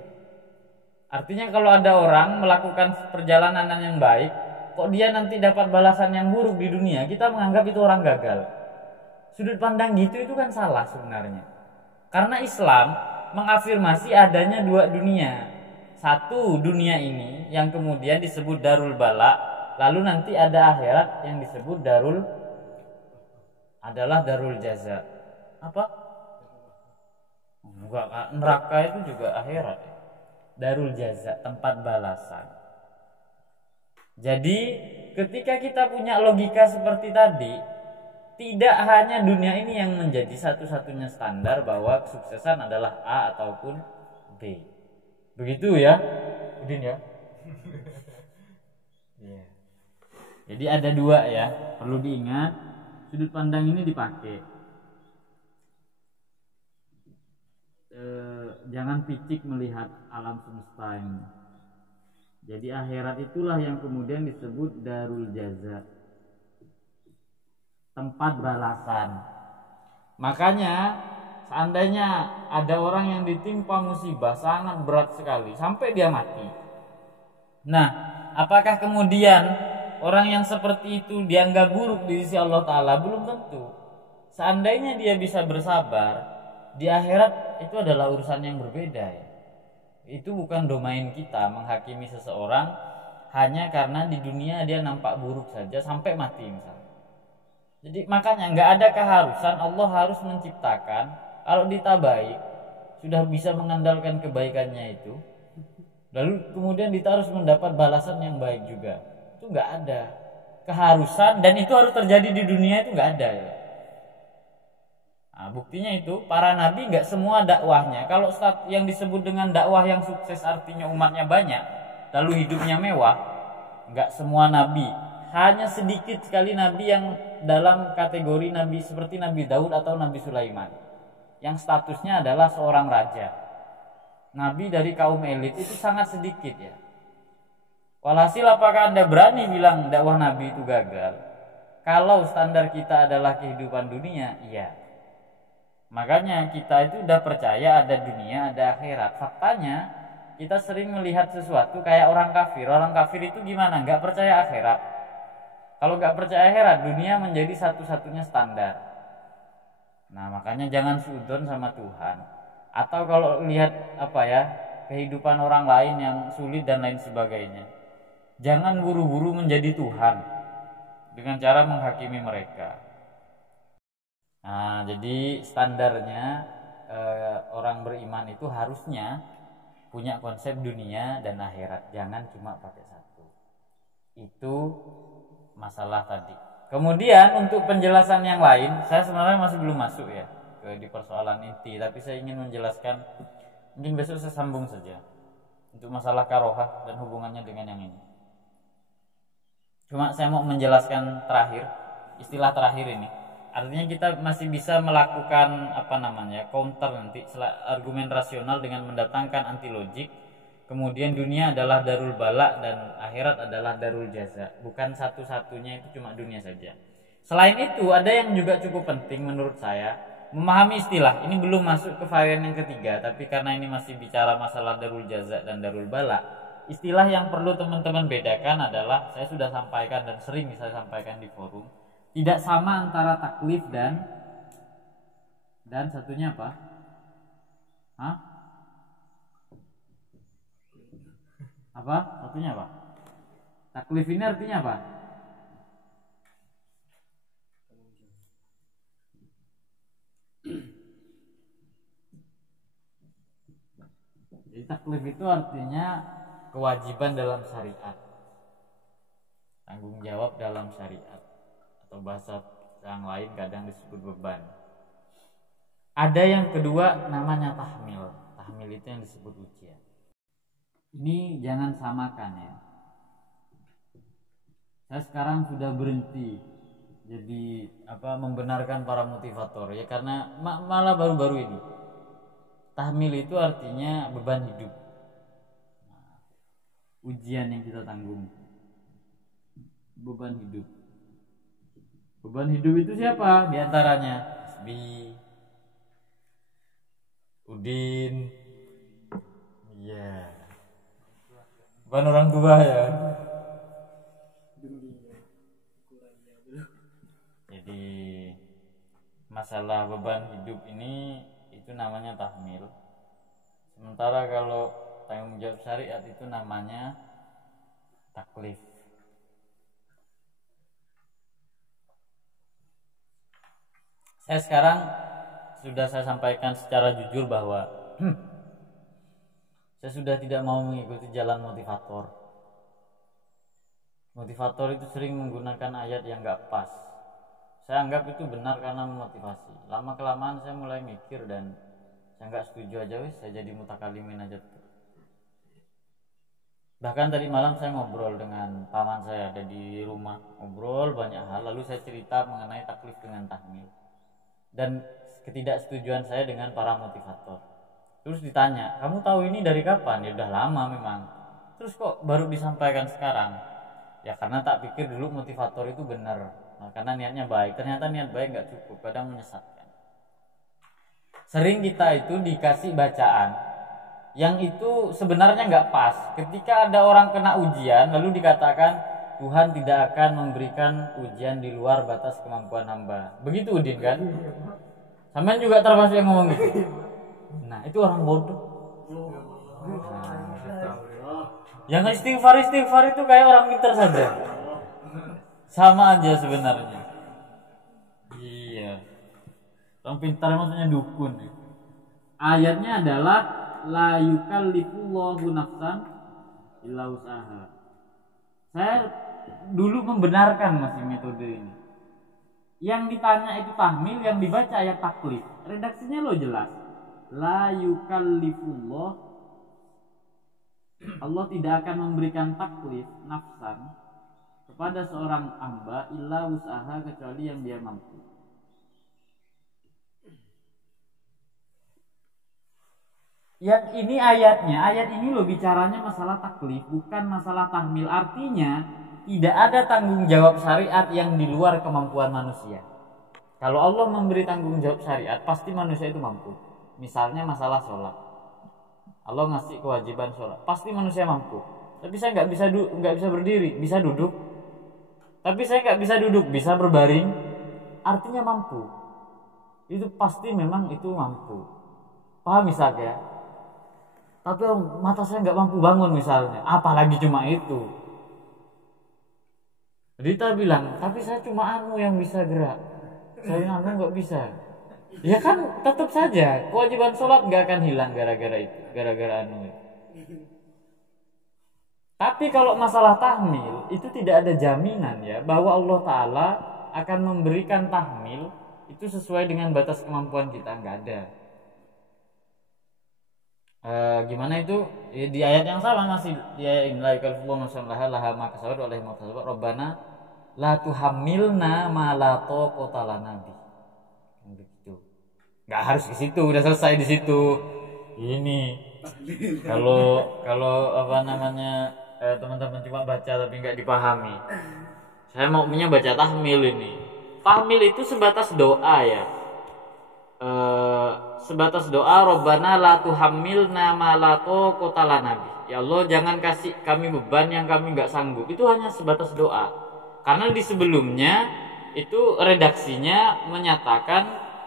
Artinya kalau ada orang melakukan perjalanan yang baik, kok dia nanti dapat balasan yang buruk di dunia, kita menganggap itu orang gagal. Sudut pandang gitu itu kan salah sebenarnya. Karena Islam mengafirmasi adanya dua dunia. Satu dunia ini yang kemudian disebut darul bala. Lalu nanti ada akhirat yang disebut darul jaza. Apa? Enggak, neraka itu juga akhirat. Darul jaza, tempat balasan. Jadi ketika kita punya logika seperti tadi, tidak hanya dunia ini yang menjadi satu-satunya standar bahwa kesuksesan adalah A ataupun B. Begitu ya, Udin ya. Jadi ada dua ya, perlu diingat, sudut pandang ini dipakai. Jangan picik melihat alam semesta ini. Jadi akhirat itulah yang kemudian disebut darul jaza, tempat balasan. Makanya seandainya ada orang yang ditimpa musibah sangat berat sekali sampai dia mati. Nah, apakah kemudian orang yang seperti itu dianggap buruk di sisi Allah Ta'ala? Belum tentu. Seandainya dia bisa bersabar, di akhirat itu adalah urusan yang berbeda ya. Itu bukan domain kita menghakimi seseorang hanya karena di dunia dia nampak buruk saja sampai mati misalnya. Jadi makanya nggak ada keharusan Allah harus menciptakan, kalau kita baik sudah bisa mengandalkan kebaikannya itu, lalu kemudian kita harus mendapat balasan yang baik juga. Itu nggak ada keharusan, dan itu harus terjadi di dunia, itu nggak ada ya. Nah, buktinya itu para nabi nggak semua dakwahnya, kalau yang disebut dengan dakwah yang sukses artinya umatnya banyak lalu hidupnya mewah, nggak semua nabi. Hanya sedikit sekali nabi yang dalam kategori nabi seperti Nabi Daud atau Nabi Sulaiman yang statusnya adalah seorang raja. Nabi dari kaum elit itu sangat sedikit ya. Walhasil apakah Anda berani bilang dakwah Nabi itu gagal? Kalau standar kita adalah kehidupan dunia, iya. Makanya kita itu udah percaya ada dunia, ada akhirat. Faktanya kita sering melihat sesuatu kayak orang kafir. Orang kafir itu gimana? Nggak percaya akhirat. Kalau nggak percaya akhirat, dunia menjadi satu-satunya standar. Nah makanya jangan suudzon sama Tuhan. Atau kalau lihat kehidupan orang lain yang sulit dan lain sebagainya, jangan buru-buru menjadi Tuhan dengan cara menghakimi mereka. Nah, jadi standarnya orang beriman itu harusnya punya konsep dunia dan akhirat, jangan cuma pakai satu. Itu masalah tadi. Kemudian untuk penjelasan yang lain, saya sebenarnya masih belum masuk ya di persoalan inti, tapi saya ingin menjelaskan, mungkin besok saya sambung saja untuk masalah karohah dan hubungannya dengan yang ini. Cuma saya mau menjelaskan terakhir, istilah terakhir ini. Artinya kita masih bisa melakukan counter nanti argumen rasional dengan mendatangkan anti logik. Kemudian dunia adalah darul bala dan akhirat adalah darul jaza. Bukan satu-satunya itu cuma dunia saja. Selain itu ada yang juga cukup penting menurut saya, memahami istilah. Ini belum masuk ke varian yang ketiga, tapi karena ini masih bicara masalah darul jaza dan darul bala, istilah yang perlu teman-teman bedakan adalah, saya sudah sampaikan dan sering saya sampaikan di forum, tidak sama antara taklif dan satunya apa? Hah? Apa? Satunya apa? Taklif ini artinya apa? Jadi taklif itu artinya kewajiban dalam syariat, tanggung jawab dalam syariat, atau bahasa yang lain kadang disebut beban. Ada yang kedua namanya tahmil. Tahmil itu yang disebut ujian. Ini jangan samakan ya. Saya sekarang sudah berhenti jadi membenarkan para motivator ya, karena malah baru-baru ini tahmil itu artinya beban hidup, ujian yang kita tanggung, beban hidup. Beban hidup itu siapa? Di antaranya Hasbi, Udin, iya, bukan orang tua ya. Jadi masalah beban hidup ini itu namanya tahmil. Sementara kalau tanggung jawab syariat itu namanya taklif. Saya sekarang sudah saya sampaikan secara jujur bahwa saya sudah tidak mau mengikuti jalan motivator. Motivator itu sering menggunakan ayat yang gak pas. Saya anggap itu benar karena memotivasi. Lama kelamaan saya mulai mikir dan saya gak setuju aja wis, saya jadi mutakalimin aja. Bahkan tadi malam saya ngobrol dengan paman saya, ada di rumah, ngobrol banyak hal, lalu saya cerita mengenai taklif dengan tahmil dan ketidaksetujuan saya dengan para motivator. Terus ditanya, kamu tahu ini dari kapan? Ya udah lama memang. Terus kok baru disampaikan sekarang? Ya karena tak pikir dulu motivator itu benar. Nah, karena niatnya baik. Ternyata niat baik gak cukup, kadang menyesatkan. Sering kita itu dikasih bacaan yang itu sebenarnya gak pas. Ketika ada orang kena ujian lalu dikatakan Tuhan tidak akan memberikan ujian di luar batas kemampuan hamba. Begitu Udin kan? Sampean juga termasuk yang ngomong gitu. Nah itu orang bodoh. Yang istighfar itu kayak orang pintar saja. Sama aja sebenarnya. Iya. Orang pintar maksudnya dukun. Ayatnya adalah la yukallifullahu nafsan illa usaha. Saya dulu membenarkan masih metode ini. Yang ditanya itu tahmil, yang dibaca ayat taklif. Redaksinya lo jelas. La yukallifullah, Allah tidak akan memberikan taklif nafsan kepada seorang hamba illa usaha, kecuali yang dia mampu. Yang ini ayatnya, ayat ini lo bicaranya masalah taklif, bukan masalah tahmil. Artinya tidak ada tanggung jawab syariat yang di luar kemampuan manusia. Kalau Allah memberi tanggung jawab syariat, pasti manusia itu mampu. Misalnya masalah sholat, Allah ngasih kewajiban sholat, pasti manusia mampu. Tapi saya nggak bisa berdiri, bisa duduk. Tapi saya nggak bisa duduk, bisa berbaring. Artinya mampu. Itu pasti memang itu mampu. Paham misalnya? Tapi mata saya nggak mampu bangun misalnya, apalagi cuma itu. Rita bilang, tapi saya cuma anu yang bisa gerak, saya anu nggak bisa. Ya kan tetap saja kewajiban sholat nggak akan hilang gara-gara itu, gara-gara anu itu. Tapi kalau masalah tahmil itu tidak ada jaminan ya bahwa Allah Ta'ala akan memberikan tahmil itu sesuai dengan batas kemampuan kita, nggak ada. Gimana itu di ayat yang sama, masih di ayat ini, la yakallifullahu nafsan laha ma kasabat wa alaiha ma kasabat rabbana la tuhammilna ma la taqata lana bi. Begitu. Enggak harus di situ, udah selesai di situ. Ini kalau teman-teman cuma baca tapi enggak dipahami. Saya maunya baca tahmil ini. Tahmil itu sebatas doa ya. sebatas doa, Rabbana la tuhammilna ma la taqata lana bih. Ya Allah, jangan kasih kami beban yang kami nggak sanggup. Itu hanya sebatas doa. Karena di sebelumnya itu redaksinya menyatakan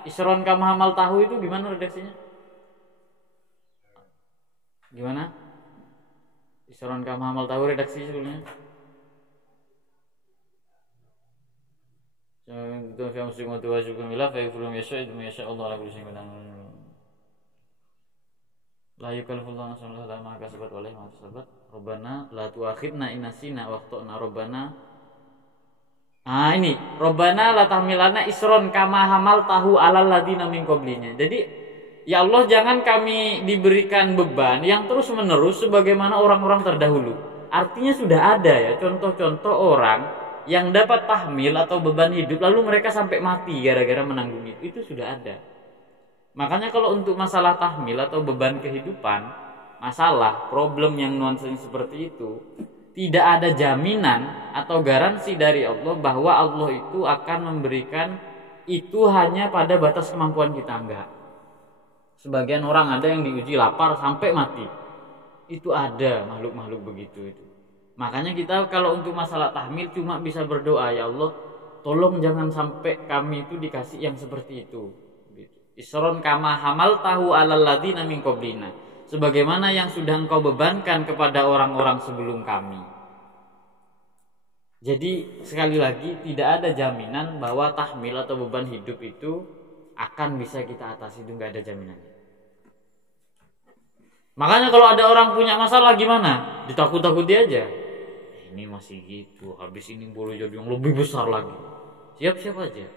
isron kama hamal tahu. Itu gimana redaksinya? Gimana? Isron kama hamal tahu redaksi sebelumnya? Itu fi muslim wa tuwajukum ila fa yakfuru yasha Allah ala kulli syai'in qadir. La yukallifullahu nafsan illa ma kasabat wa ma kasabat. Rabbana la tu'akhidna in nasina wa akhtana rabbana. Ini Rabbana la tahmilana isron kama hamaltahu alal ladina min qablinya. Jadi ya Allah, jangan kami diberikan beban yang terus-menerus sebagaimana orang-orang terdahulu. Artinya sudah ada ya contoh-contoh orang yang dapat tahmil atau beban hidup lalu mereka sampai mati gara-gara menanggung itu. Itu sudah ada. Makanya kalau untuk masalah tahmil atau beban kehidupan, masalah problem yang nuansanya seperti itu, tidak ada jaminan atau garansi dari Allah bahwa Allah itu akan memberikan itu hanya pada batas kemampuan kita. Enggak. Sebagian orang ada yang diuji lapar sampai mati. Itu ada makhluk-makhluk begitu itu. Makanya kita kalau untuk masalah tahmil cuma bisa berdoa, ya Allah, tolong jangan sampai kami itu dikasih yang seperti itu. Isron kama hamaltahu alal ladzina min qablina. Sebagaimana yang sudah engkau bebankan kepada orang-orang sebelum kami. Jadi sekali lagi tidak ada jaminan bahwa tahmil atau beban hidup itu akan bisa kita atasi. Itu nggak ada jaminannya. Makanya kalau ada orang punya masalah gimana? Ditakut-takuti aja. Ini masih gitu, habis ini boleh jadi yang lebih besar lagi. Siap-siap aja.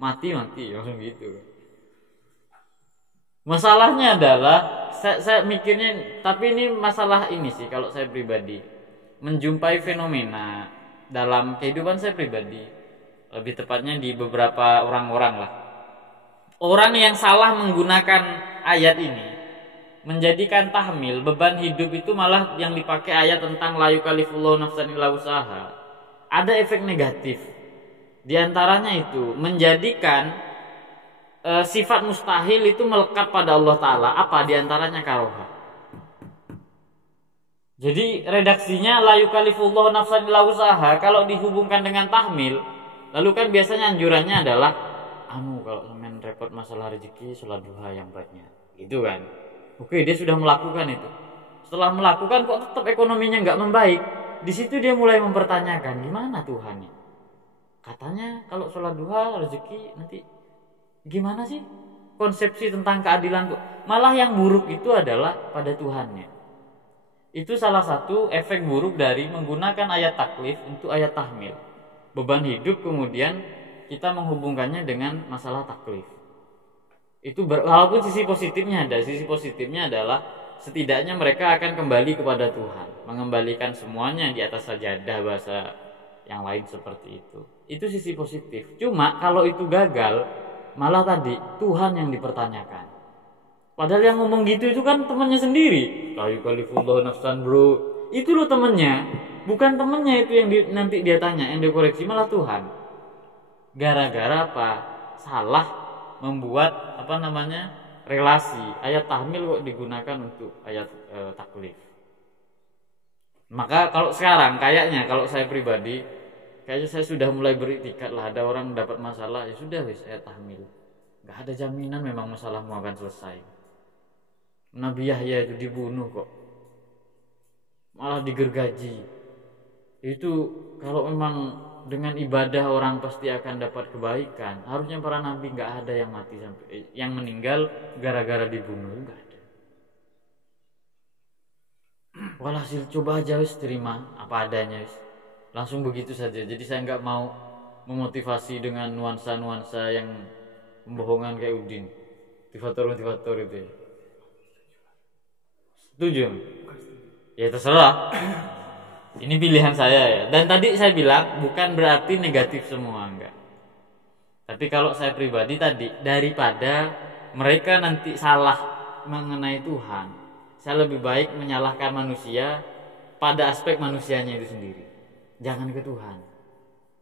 Mati langsung gitu. Masalahnya adalah saya mikirnya, tapi ini masalah ini sih kalau saya pribadi menjumpai fenomena dalam kehidupan saya pribadi, lebih tepatnya di beberapa orang-orang lah. Orang yang salah menggunakan ayat ini menjadikan tahmil beban hidup itu malah yang dipakai ayat tentang la yukallifullahu nafsan illa wus'aha. Ada efek negatif. Di antaranya itu menjadikan sifat mustahil itu melekat pada Allah Ta'ala. Apa diantaranya karoha. Jadi redaksinya la yukallifullahu nafsan illa wus'aha kalau dihubungkan dengan tahmil, lalu kan biasanya anjurannya adalah kalau semen repot masalah rezeki, sholat duha yang banyak, gitu kan. Oke, dia sudah melakukan itu. Setelah melakukan kok tetap ekonominya nggak membaik, di situ dia mulai mempertanyakan gimana Tuhannya. Katanya kalau sholat duha rezeki nanti gimana sih konsepsi tentang keadilan tuh? Malah yang buruk itu adalah pada Tuhannya. Itu salah satu efek buruk dari menggunakan ayat taklif untuk ayat tahmil. Beban hidup kemudian kita menghubungkannya dengan masalah taklif. Itu walaupun sisi positifnya ada. Sisi positifnya adalah setidaknya mereka akan kembali kepada Tuhan, mengembalikan semuanya di atas sajadah, bahasa yang lain seperti itu. Itu sisi positif. Cuma kalau itu gagal, malah tadi Tuhan yang dipertanyakan. Padahal yang ngomong gitu itu kan temannya sendiri. La yukallifullahu nafsan, bro. Itu loh temannya. Bukan temannya itu yang nanti dia tanya, yang dikoreksi, malah Tuhan. Gara-gara apa? Salah membuat relasi. Ayat tahmil kok digunakan untuk ayat taklif. Maka kalau sekarang kayaknya kalau saya pribadi, kayaknya saya sudah mulai beriktikad lah, ada orang dapat masalah, ya sudah wis ayat tahmil. Gak ada jaminan memang masalahmu akan selesai. Nabi Yahya itu dibunuh kok, malah digergaji. Itu kalau memang dengan ibadah orang pasti akan dapat kebaikan, harusnya para nabi gak ada yang mati sampai yang meninggal gara-gara dibunuh, gak ada. Walhasil coba aja wis terima apa adanya wis. Langsung begitu saja. Jadi saya nggak mau memotivasi dengan nuansa-nuansa yang pembohongan kayak Udin, motivator itu ya. Setuju? Ya terserah. Ini pilihan saya ya. Dan tadi saya bilang bukan berarti negatif semua, enggak. Tapi kalau saya pribadi tadi, daripada mereka nanti salah mengenai Tuhan, saya lebih baik menyalahkan manusia pada aspek manusianya itu sendiri. Jangan ke Tuhan.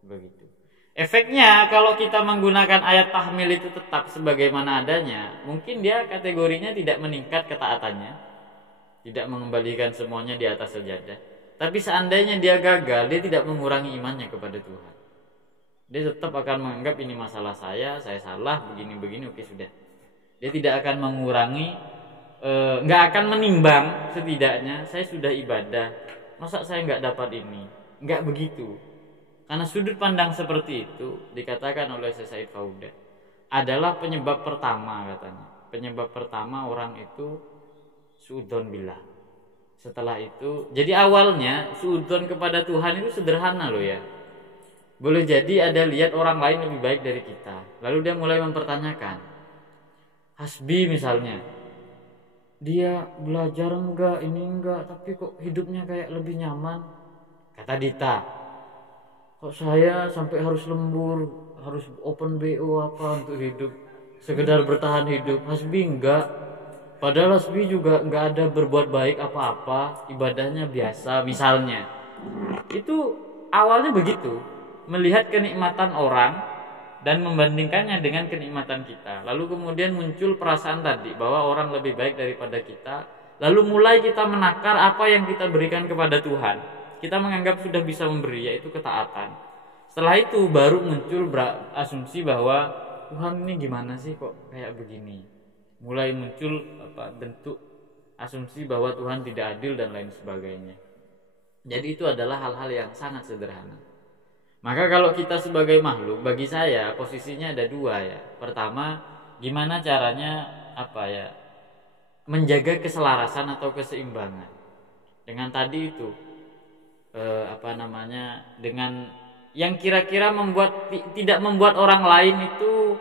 Begitu. Efeknya kalau kita menggunakan ayat tahmil itu tetap sebagaimana adanya, mungkin dia kategorinya tidak meningkat ketaatannya, tidak mengembalikan semuanya di atas sajadah. Tapi seandainya dia gagal, dia tidak mengurangi imannya kepada Tuhan. Dia tetap akan menganggap ini masalah saya salah, begini-begini, oke sudah. Dia tidak akan mengurangi, nggak akan menimbang setidaknya saya sudah ibadah, masa saya nggak dapat ini, nggak begitu. Karena sudut pandang seperti itu dikatakan oleh Syekh Said Fauda adalah penyebab pertama katanya. Penyebab pertama orang itu suudzon billah. Setelah itu, jadi awalnya suudzon kepada Tuhan itu sederhana loh ya. Boleh jadi ada lihat orang lain lebih baik dari kita. Lalu dia mulai mempertanyakan. Hasbi misalnya. Dia belajar enggak, ini enggak, tapi kok hidupnya kayak lebih nyaman. Kata Dita. Kok saya sampai harus lembur, harus open BO apa untuk hidup, sekedar bertahan hidup. Hasbi enggak, padahal Hasbi juga enggak ada berbuat baik apa-apa, ibadahnya biasa misalnya. Itu awalnya begitu, melihat kenikmatan orang dan membandingkannya dengan kenikmatan kita. Lalu kemudian muncul perasaan tadi bahwa orang lebih baik daripada kita. Lalu mulai kita menakar apa yang kita berikan kepada Tuhan. Kita menganggap sudah bisa memberi, yaitu ketaatan. Setelah itu baru muncul asumsi bahwa Tuhan ini gimana sih kok kayak begini. Mulai muncul bentuk asumsi bahwa Tuhan tidak adil dan lain sebagainya. Jadi itu adalah hal-hal yang sangat sederhana. Maka kalau kita sebagai makhluk, bagi saya posisinya ada dua ya. Pertama, gimana caranya menjaga keselarasan atau keseimbangan. Dengan tadi itu dengan yang kira-kira tidak membuat orang lain itu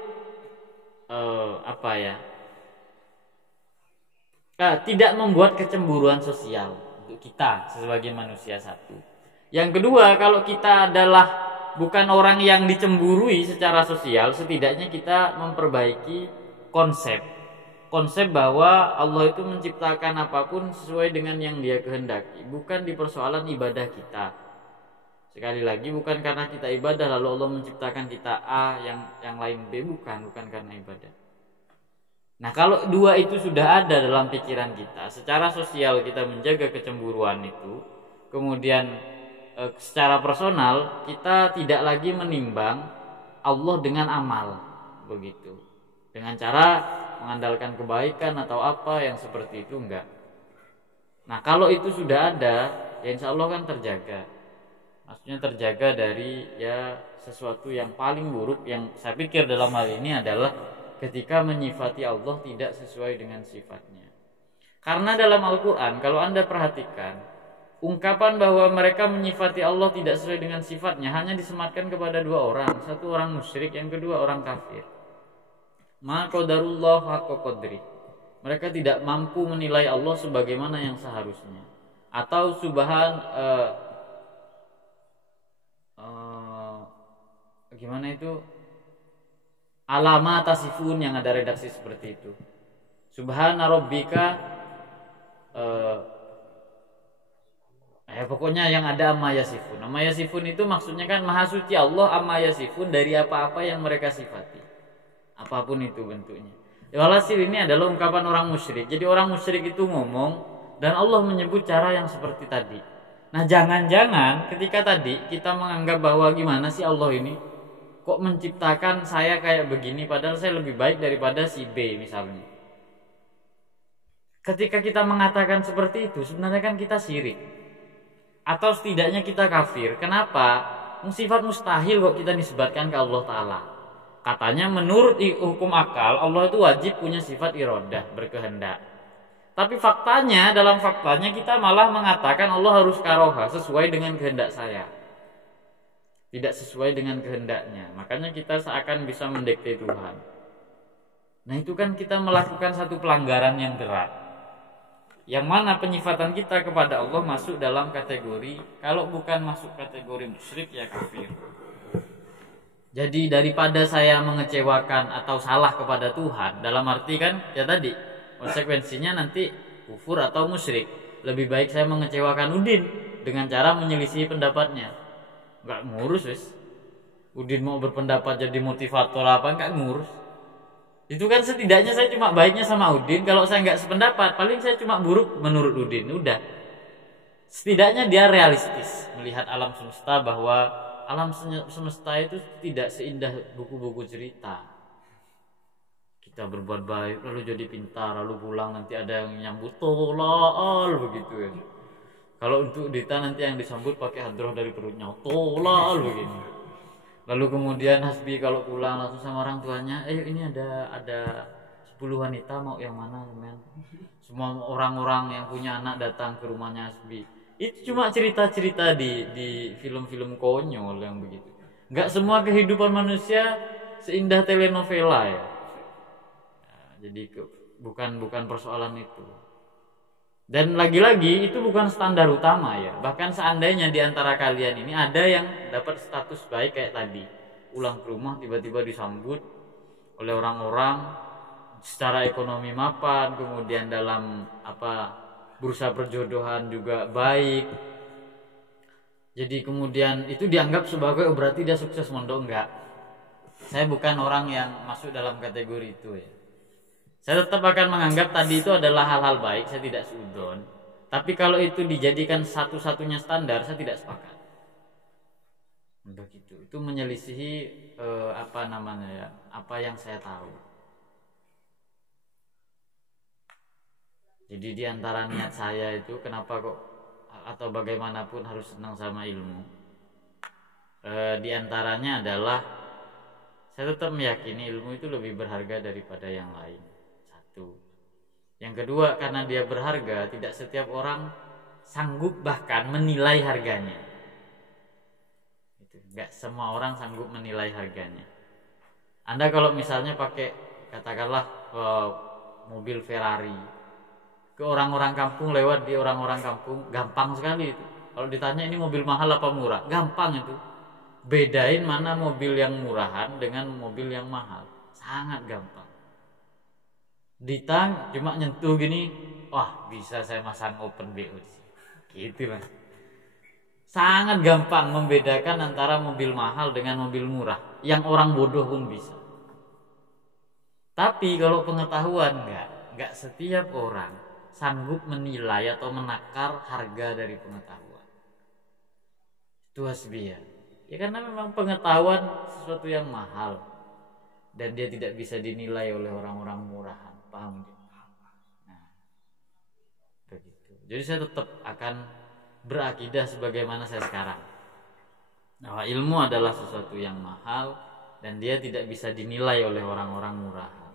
tidak membuat kecemburuan sosial untuk kita sebagai manusia satu. Yang kedua, kalau kita adalah bukan orang yang dicemburui secara sosial, setidaknya kita memperbaiki konsep bahwa Allah itu menciptakan apapun sesuai dengan yang Dia kehendaki, bukan di persoalan ibadah kita. Sekali lagi, bukan karena kita ibadah lalu Allah menciptakan kita A, yang lain B, bukan karena ibadah. Nah, kalau dua itu sudah ada dalam pikiran kita, secara sosial kita menjaga kecemburuan itu, kemudian secara personal kita tidak lagi menimbang Allah dengan amal, begitu. Dengan cara mengandalkan kebaikan atau apa yang seperti itu, enggak. Nah, kalau itu sudah ada, ya insya Allah kan terjaga. Maksudnya terjaga dari sesuatu yang paling buruk yang saya pikir dalam hal ini adalah ketika menyifati Allah tidak sesuai dengan sifatnya. Karena dalam Al-Quran kalau Anda perhatikan, ungkapan bahwa mereka menyifati Allah tidak sesuai dengan sifatnya hanya disematkan kepada dua orang. Satu orang musyrik, yang kedua orang kafir. Ma qadarullah haqqa qadri. Mereka tidak mampu menilai Allah sebagaimana yang seharusnya. Atau gimana itu? Alama tasifun, yang ada redaksi seperti itu. Subhana rabbika pokoknya yang ada amma yasifun. Amma yasifun itu maksudnya kan maha suci Allah amma yasifun dari apa-apa yang mereka sifati. Apapun itu bentuknya. Walhasil ini adalah ungkapan orang musyrik. Jadi orang musyrik itu ngomong dan Allah menyebut cara yang seperti tadi. Nah, jangan-jangan ketika tadi kita menganggap bahwa gimana sih Allah ini kok menciptakan saya kayak begini padahal saya lebih baik daripada si B misalnya. Ketika kita mengatakan seperti itu sebenarnya kan kita syirik. Atau setidaknya kita kafir. Kenapa? Sifat mustahil kok kita nisbatkan ke Allah Ta'ala. Katanya menurut hukum akal Allah itu wajib punya sifat iradah, berkehendak. Tapi dalam faktanya kita malah mengatakan Allah harus karoha, sesuai dengan kehendak saya, tidak sesuai dengan kehendaknya. Makanya kita seakan bisa mendikte Tuhan. Nah, itu kan kita melakukan satu pelanggaran yang berat, yang mana penyifatan kita kepada Allah masuk dalam kategori, kalau bukan masuk kategori musyrik ya kafir. Jadi daripada saya mengecewakan atau salah kepada Tuhan, dalam arti kan ya tadi konsekuensinya nanti kufur atau musyrik, lebih baik saya mengecewakan Udin dengan cara menyelisih pendapatnya. Enggak ngurus wis. Udin mau berpendapat jadi motivator apa nggak ngurus. Itu kan setidaknya saya cuma baiknya sama Udin. Kalau saya nggak sependapat, paling saya cuma buruk menurut Udin. Udah. Setidaknya dia realistis melihat alam semesta, bahwa alam semesta itu tidak seindah buku-buku cerita. Kita berbuat baik lalu jadi pintar, lalu pulang nanti ada yang nyambut tolol begitu ya. Kalau untuk Dita nanti yang disambut pakai hadroh dari perutnya, tolol begini. Lalu kemudian Hasbi kalau pulang langsung sama orang tuanya, ini ada 10 wanita, mau yang mana men? Semua orang-orang yang punya anak datang ke rumahnya Hasbi. Itu cuma cerita-cerita di film-film konyol yang begitu. Nggak semua kehidupan manusia seindah telenovela ya. Nah, jadi bukan persoalan itu. Dan lagi-lagi itu bukan standar utama ya. Bahkan seandainya di antara kalian ini ada yang dapat status baik kayak tadi, pulang ke rumah tiba-tiba disambut oleh orang-orang, secara ekonomi mapan, kemudian dalam bursa perjodohan juga baik. Jadi kemudian itu dianggap sebagai berarti dia sukses mondok. Enggak. Saya bukan orang yang masuk dalam kategori itu ya. Saya tetap akan menganggap tadi itu adalah hal-hal baik, saya tidak seudon. Tapi kalau itu dijadikan satu-satunya standar, saya tidak sepakat. Begitu. Itu menyelisihi apa yang saya tahu. Jadi di antara niat saya itu kenapa kok atau bagaimanapun harus senang sama ilmu. Di antaranya adalah saya tetap meyakini ilmu itu lebih berharga daripada yang lain. Yang kedua, karena dia berharga, tidak setiap orang sanggup bahkan menilai harganya. Enggak semua orang sanggup menilai harganya. Anda kalau misalnya pakai katakanlah mobil Ferrari, ke orang-orang kampung, lewat di orang-orang kampung, gampang sekali itu. Kalau ditanya ini mobil mahal apa murah, gampang itu. Bedain mana mobil yang murahan dengan mobil yang mahal, sangat gampang. Ditang cuma nyentuh gini, wah bisa saya masang open BO gitu Mas. Sangat gampang membedakan antara mobil mahal dengan mobil murah, yang orang bodoh pun bisa. Tapi kalau pengetahuan enggak setiap orang sanggup menilai atau menakar harga dari pengetahuan. Itu hasbiyah. Ya karena memang pengetahuan sesuatu yang mahal dan dia tidak bisa dinilai oleh orang-orang murahan. Paham? Nah, begitu. Jadi saya tetap akan berakidah sebagaimana saya sekarang. Bahwa ilmu adalah sesuatu yang mahal dan dia tidak bisa dinilai oleh orang-orang murahan.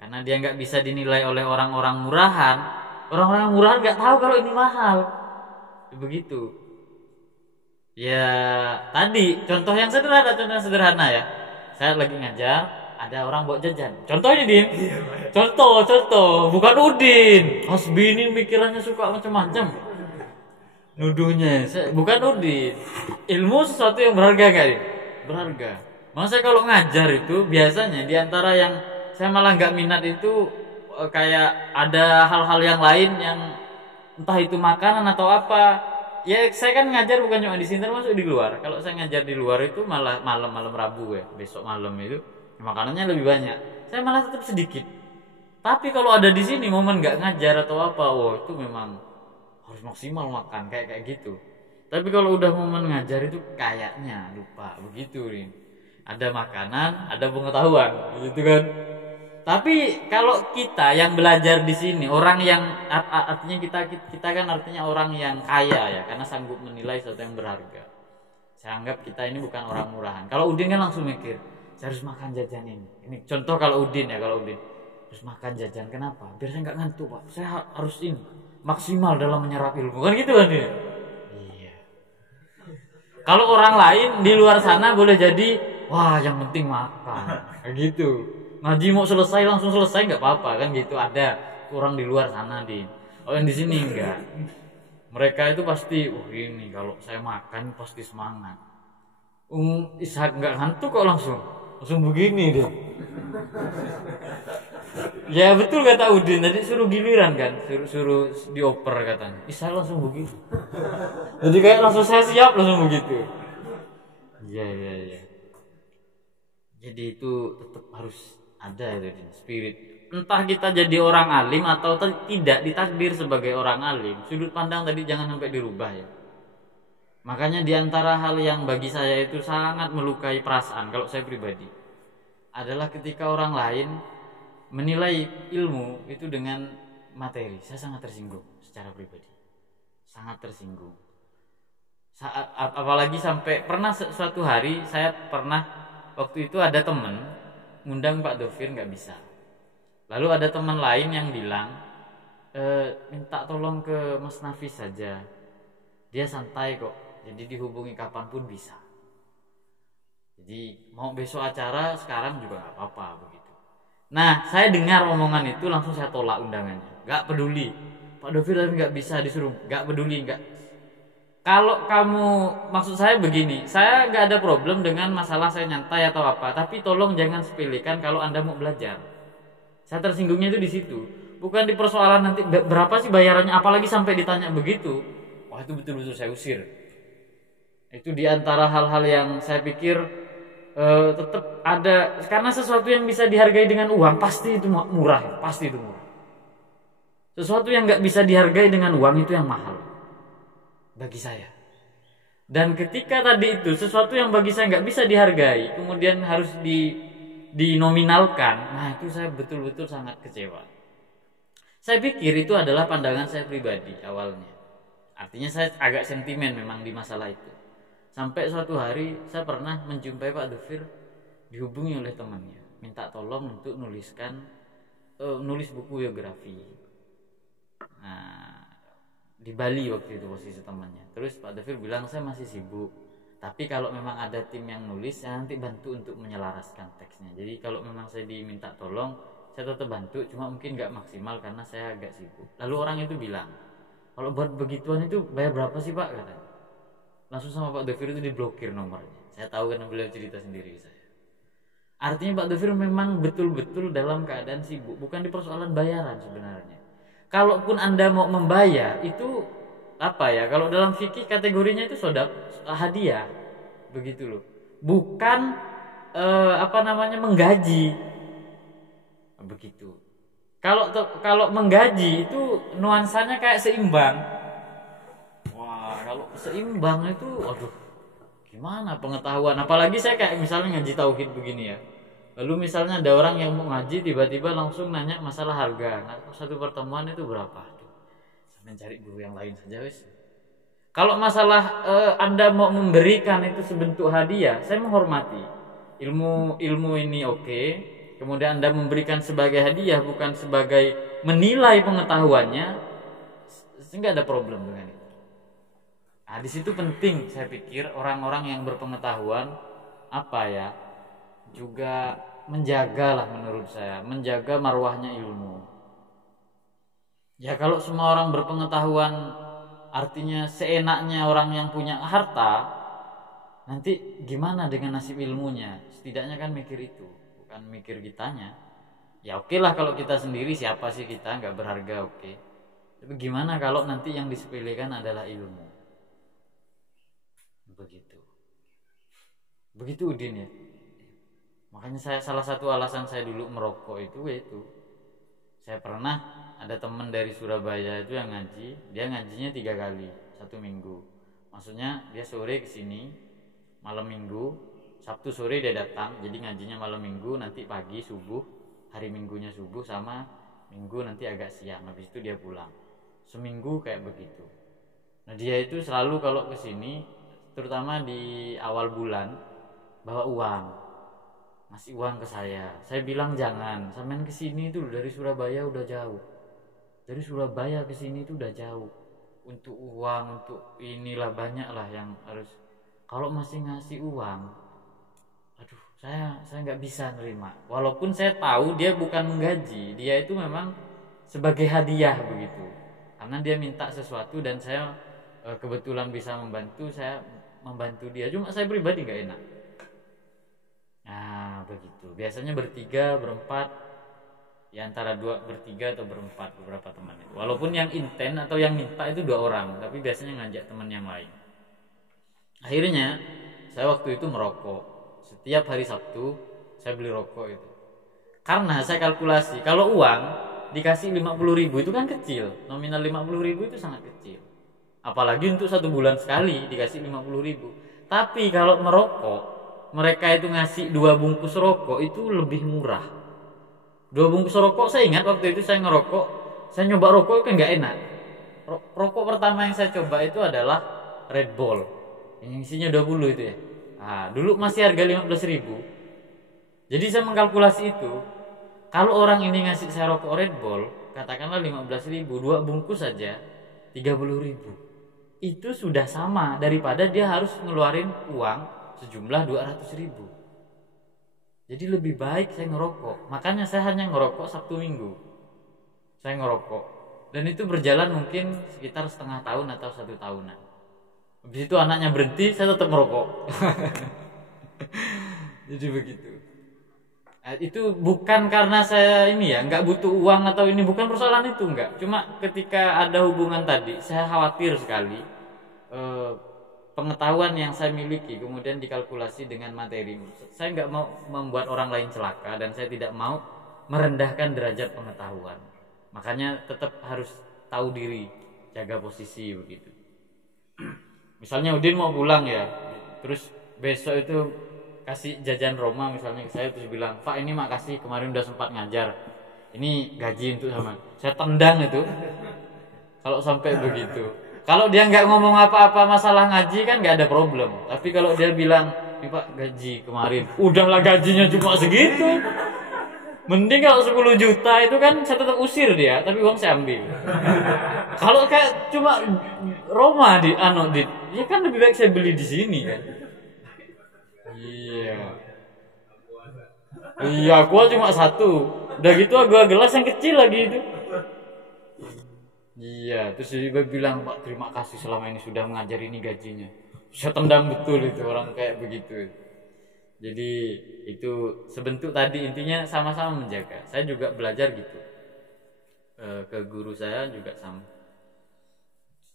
Karena dia nggak bisa dinilai oleh orang-orang murahan, orang-orang murahan nggak tahu kalau ini mahal. Begitu. Ya tadi contoh yang sederhana ya. Saya lagi ngajar. Ada orang bawa jajan. Contohnya Din. Contoh. Bukan Udin. Hasbi ini pikirannya suka macam-macam. Nuduhnya. Bukan Udin. Ilmu sesuatu yang berharga gak Din? Berharga. Maksudnya kalau ngajar itu biasanya diantara yang saya malah gak minat itu kayak ada hal-hal yang lain yang entah itu makanan atau apa. Ya saya kan ngajar bukan cuma di sini, termasuk di luar. Kalau saya ngajar di luar itu malah malam Rabu ya. Besok malam itu makanannya lebih banyak, saya malah tetap sedikit. Tapi kalau ada di sini momen nggak ngajar atau apa, itu memang harus maksimal makan kayak gitu. Tapi kalau udah momen ngajar itu kayaknya lupa begitu nih. Ada makanan, ada pengetahuan, gitu kan. Tapi kalau kita yang belajar di sini, orang yang artinya kita kan artinya orang yang kaya ya, karena sanggup menilai sesuatu yang berharga. Saya anggap kita ini bukan orang murahan. Kalau Udin kan langsung mikir, saya harus makan jajan ini. Ini contoh kalau Udin harus makan jajan. Kenapa? Biar saya nggak ngantuk Pak. Saya harus ini maksimal dalam menyerap ilmu. Kan gitu kan dia? Iya. Kalau orang lain di luar sana boleh jadi, wah yang penting makan. Gitu. Ngaji mau selesai langsung selesai nggak apa-apa kan gitu. Ada orang di luar sana Din. Oh yang di sini enggak. Mereka itu pasti, ini kalau saya makan pasti semangat. Ishak nggak ngantuk kok langsung begini deh. Ya betul kata Udin tadi, suruh giliran kan, suruh dioper katanya. Ishak langsung begitu. Jadi kayak langsung saya siap langsung begitu. Iya iya iya. Jadi itu tetap harus ada itu spirit. Entah kita jadi orang alim atau tidak ditakdir sebagai orang alim, sudut pandang tadi jangan sampai dirubah ya. Makanya diantara hal yang bagi saya itu sangat melukai perasaan kalau saya pribadi adalah ketika orang lain menilai ilmu itu dengan materi. Saya sangat tersinggung secara pribadi, sangat tersinggung. Apalagi sampai pernah suatu hari saya pernah waktu itu ada teman ngundang Pak Dovir nggak bisa. Lalu ada teman lain yang bilang minta tolong ke Mas Nafis saja, dia santai kok, jadi dihubungi kapanpun bisa. Jadi mau besok acara sekarang juga nggak apa-apa begitu. Nah saya dengar omongan itu langsung saya tolak undangannya. Nggak peduli Pak Dovir tapi nggak bisa disuruh, nggak peduli nggak. Kalau kamu maksud saya begini, saya nggak ada problem dengan masalah saya nyantai atau apa, tapi tolong jangan sepelekan kalau Anda mau belajar. Saya tersinggungnya itu di situ, bukan di persoalan nanti berapa sih bayarannya, apalagi sampai ditanya begitu. Wah itu betul-betul saya usir. Itu diantara hal-hal yang saya pikir tetap ada, karena sesuatu yang bisa dihargai dengan uang pasti itu murah, pasti itu murah. Sesuatu yang nggak bisa dihargai dengan uang itu yang mahal bagi saya. Dan ketika tadi itu sesuatu yang bagi saya nggak bisa dihargai kemudian harus dinominalkan, nah itu saya betul-betul sangat kecewa. Saya pikir itu adalah pandangan saya pribadi awalnya. Artinya saya agak sentimen memang di masalah itu. Sampai suatu hari saya pernah menjumpai Pak Dovir dihubungi oleh temannya, minta tolong untuk nulis buku biografi. Nah, di Bali waktu itu posisi temannya. Terus Pak Dovir bilang saya masih sibuk, tapi kalau memang ada tim yang nulis saya nanti bantu untuk menyelaraskan teksnya. Jadi kalau memang saya diminta tolong saya tetap bantu, cuma mungkin gak maksimal karena saya agak sibuk. Lalu orang itu bilang, kalau buat begituan itu bayar berapa sih Pak, katanya. Langsung sama Pak Dovir itu diblokir nomornya. Saya tahu karena beliau cerita sendiri ke saya. Artinya Pak Dovir memang betul-betul dalam keadaan sibuk, bukan di persoalan bayaran sebenarnya. Kalaupun Anda mau membayar itu apa ya? Kalau dalam fikih kategorinya itu hadiah, begitu loh. Bukan menggaji, begitu. Kalau menggaji itu nuansanya kayak seimbang. Wah, kalau seimbang itu, aduh, gimana pengetahuan? Apalagi saya kayak misalnya ngaji tauhid begini ya. Lalu misalnya ada orang yang mau ngaji tiba-tiba langsung nanya masalah harga. Nah, satu pertemuan itu berapa? Sampai cari guru yang lain saja wis. Kalau masalah Anda mau memberikan itu sebentuk hadiah, saya menghormati. Ilmu ini oke. Kemudian Anda memberikan sebagai hadiah bukan sebagai menilai pengetahuannya, sehingga ada problem dengan itu. Nah, di situ penting saya pikir orang-orang yang berpengetahuan juga menjagalah menurut saya, menjaga marwahnya ilmu. Ya kalau semua orang berpengetahuan artinya seenaknya orang yang punya harta, nanti gimana dengan nasib ilmunya? Setidaknya kan mikir itu, bukan mikir kitanya. Ya oke lah kalau kita sendiri, siapa sih kita, nggak berharga, oke. Tapi gimana kalau nanti yang disepelekan adalah ilmu? Begitu Udin ya. Makanya salah satu alasan saya dulu merokok itu saya pernah ada teman dari Surabaya itu yang ngaji, dia ngajinya 3 kali 1 minggu. Maksudnya dia sore kesini, malam minggu, Sabtu sore dia datang, jadi ngajinya malam minggu, nanti pagi subuh, hari minggunya subuh sama minggu nanti agak siang, habis itu dia pulang. Seminggu kayak begitu. Nah dia itu selalu kalau kesini, terutama di awal bulan, bawa uang, ngasih uang ke saya. Saya bilang jangan, sampean kesini itu dari Surabaya udah jauh. Dari Surabaya kesini itu udah jauh. Untuk uang, untuk inilah banyak lah yang harus. Kalau masih ngasih uang, aduh, saya nggak bisa nerima. Walaupun saya tahu dia bukan menggaji, dia itu memang sebagai hadiah begitu. Karena dia minta sesuatu dan saya kebetulan bisa membantu, saya membantu dia. Cuma saya pribadi nggak enak. Nah begitu, biasanya bertiga, berempat, ya antara 2 bertiga atau berempat beberapa teman itu. Walaupun yang inten atau yang minta itu 2 orang, tapi biasanya ngajak teman yang lain. Akhirnya saya waktu itu merokok. Setiap hari Sabtu saya beli rokok itu. Karena saya kalkulasi, kalau uang dikasih 50.000 itu kan kecil. Nominal 50.000 itu sangat kecil. Apalagi untuk 1 bulan sekali dikasih 50.000. Tapi kalau merokok, mereka itu ngasih 2 bungkus rokok itu lebih murah. 2 bungkus rokok, saya ingat waktu itu saya ngerokok, saya nyoba rokok kan nggak enak. Rokok pertama yang saya coba itu adalah Red Bull, yang isinya 20 itu ya. Nah, dulu masih harga 15.000. Jadi saya mengkalkulasi itu, kalau orang ini ngasih saya rokok Red Bull, katakanlah 15.000, 2 bungkus saja 30.000. Itu sudah sama daripada dia harus ngeluarin uang sejumlah 200.000. Jadi lebih baik saya ngerokok. Makanya saya hanya ngerokok Sabtu Minggu. Saya ngerokok. Dan itu berjalan mungkin sekitar setengah tahun atau 1 tahunan. Habis itu anaknya berhenti, saya tetap merokok. Jadi begitu. Itu bukan karena saya ini ya, nggak butuh uang atau ini, bukan persoalan itu, enggak. Cuma ketika ada hubungan tadi, saya khawatir sekali pengetahuan yang saya miliki kemudian dikalkulasi dengan materi. Saya nggak mau membuat orang lain celaka dan saya tidak mau merendahkan derajat pengetahuan. Makanya tetap harus tahu diri, jaga posisi begitu. Misalnya Udin mau pulang ya, terus besok itu kasih jajan Roma misalnya ke saya, terus bilang, Pak ini makasih kemarin udah sempat ngajar, ini gaji untuk sama. Saya tendang itu kalau sampai begitu. Kalau dia nggak ngomong apa-apa masalah ngaji kan nggak ada problem. Tapi kalau dia bilang, ini Pak gaji kemarin, udahlah gajinya cuma segitu, mending kalau 10 juta itu kan saya tetap usir dia, tapi uang saya ambil. Kalau kayak cuma Roma ya kan lebih baik saya beli di sini kan. Iya, gua cuma 1. Udah gitu gua gelas yang kecil lagi itu. Iya, terus dia bilang, Pak terima kasih selama ini sudah mengajar, ini gajinya. Saya tendang betul itu orang kayak begitu. Jadi itu sebentuk tadi, intinya sama-sama menjaga. Saya juga belajar gitu. Ke guru saya juga sama.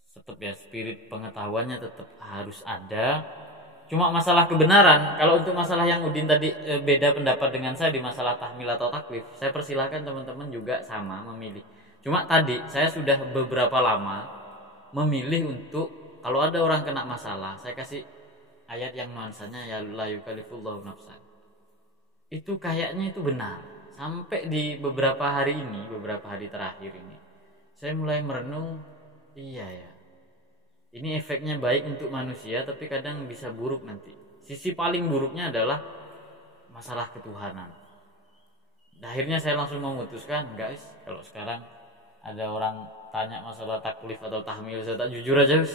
Tetap ya, spirit pengetahuannya tetap harus ada. Cuma masalah kebenaran, kalau untuk masalah yang Udin tadi beda pendapat dengan saya di masalah tahmil atau taklif, saya persilahkan teman-teman juga sama memilih. Cuma tadi saya sudah beberapa lama memilih untuk kalau ada orang kena masalah, saya kasih ayat yang nuansanya ya la yukallifullahu nafsan. Itu kayaknya itu benar. Sampai di beberapa hari ini, beberapa hari terakhir ini, saya mulai merenung, iya ya. Ini efeknya baik untuk manusia, tapi kadang bisa buruk nanti. Sisi paling buruknya adalah masalah ketuhanan. Akhirnya saya langsung memutuskan, guys, kalau sekarang ada orang tanya masalah taklif atau tahmil, saya tak jujur aja,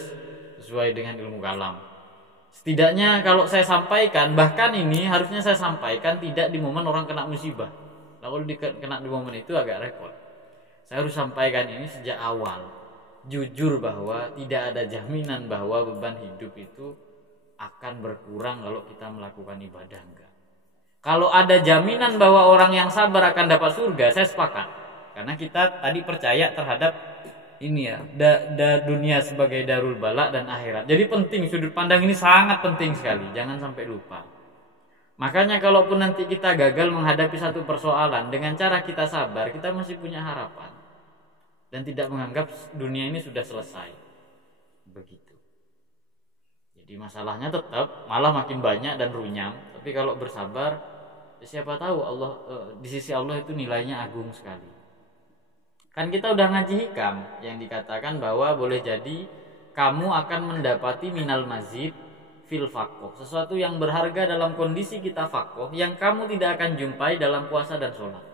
sesuai dengan ilmu kalam. Setidaknya kalau saya sampaikan, bahkan ini harusnya saya sampaikan tidak di momen orang kena musibah. Kalau kena di momen itu agak repot. Saya harus sampaikan ini sejak awal. Jujur bahwa tidak ada jaminan bahwa beban hidup itu akan berkurang kalau kita melakukan ibadah, enggak. Kalau ada jaminan bahwa orang yang sabar akan dapat surga, saya sepakat. Karena kita tadi percaya terhadap ini ya, dunia sebagai darul bala dan akhirat. Jadi penting, sudut pandang ini sangat penting sekali, jangan sampai lupa. Makanya kalaupun nanti kita gagal menghadapi satu persoalan, dengan cara kita sabar, kita masih punya harapan. Dan tidak menganggap dunia ini sudah selesai. Begitu. Jadi masalahnya tetap malah makin banyak dan runyam. Tapi kalau bersabar, siapa tahu Allah di sisi Allah itu nilainya agung sekali. Kan kita udah ngaji hikam yang dikatakan bahwa boleh jadi kamu akan mendapati minal mazid fil faqoh, sesuatu yang berharga dalam kondisi kita faqoh yang kamu tidak akan jumpai dalam puasa dan sholat.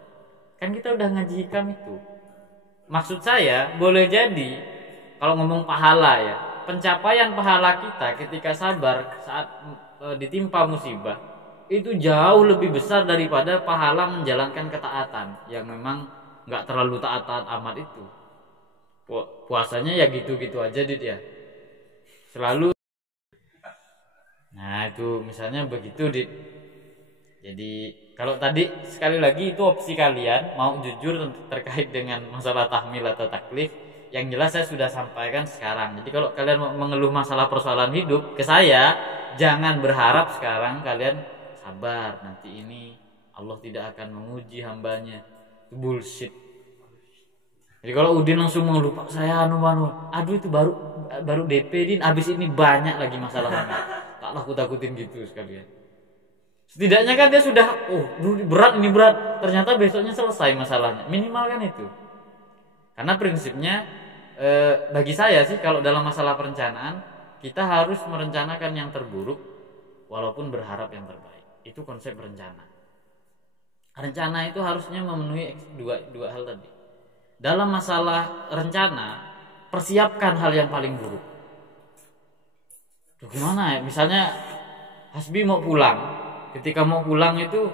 Kan kita udah ngaji hikam itu. Maksud saya, boleh jadi kalau ngomong pahala ya, pencapaian pahala kita ketika sabar saat ditimpa musibah itu jauh lebih besar daripada pahala menjalankan ketaatan yang memang nggak terlalu taat-taat amat itu. Puasanya ya gitu-gitu aja Dit ya. Selalu. Nah itu misalnya begitu Dit. Jadi kalau tadi sekali lagi itu opsi kalian mau jujur terkait dengan masalah tahmil atau taklif. Yang jelas saya sudah sampaikan sekarang. Jadi kalau kalian mau mengeluh masalah persoalan hidup ke saya, jangan berharap sekarang kalian sabar, nanti ini Allah tidak akan menguji hambanya. Itu bullshit. Jadi kalau Udin langsung mengeluh, Pak saya aduh itu baru DP Din, abis ini banyak lagi masalahnya. Tak takut-takutin gitu sekalian. Setidaknya kan dia sudah, berat, ternyata besoknya selesai masalahnya. Minimal kan itu. Karena prinsipnya bagi saya sih kalau dalam masalah perencanaan, kita harus merencanakan yang terburuk walaupun berharap yang terbaik. Itu konsep rencana. Rencana itu harusnya memenuhi dua hal tadi. Dalam masalah rencana, persiapkan hal yang paling buruk. Tuh, gimana ya? Misalnya Hasbi mau pulang. Ketika mau pulang itu,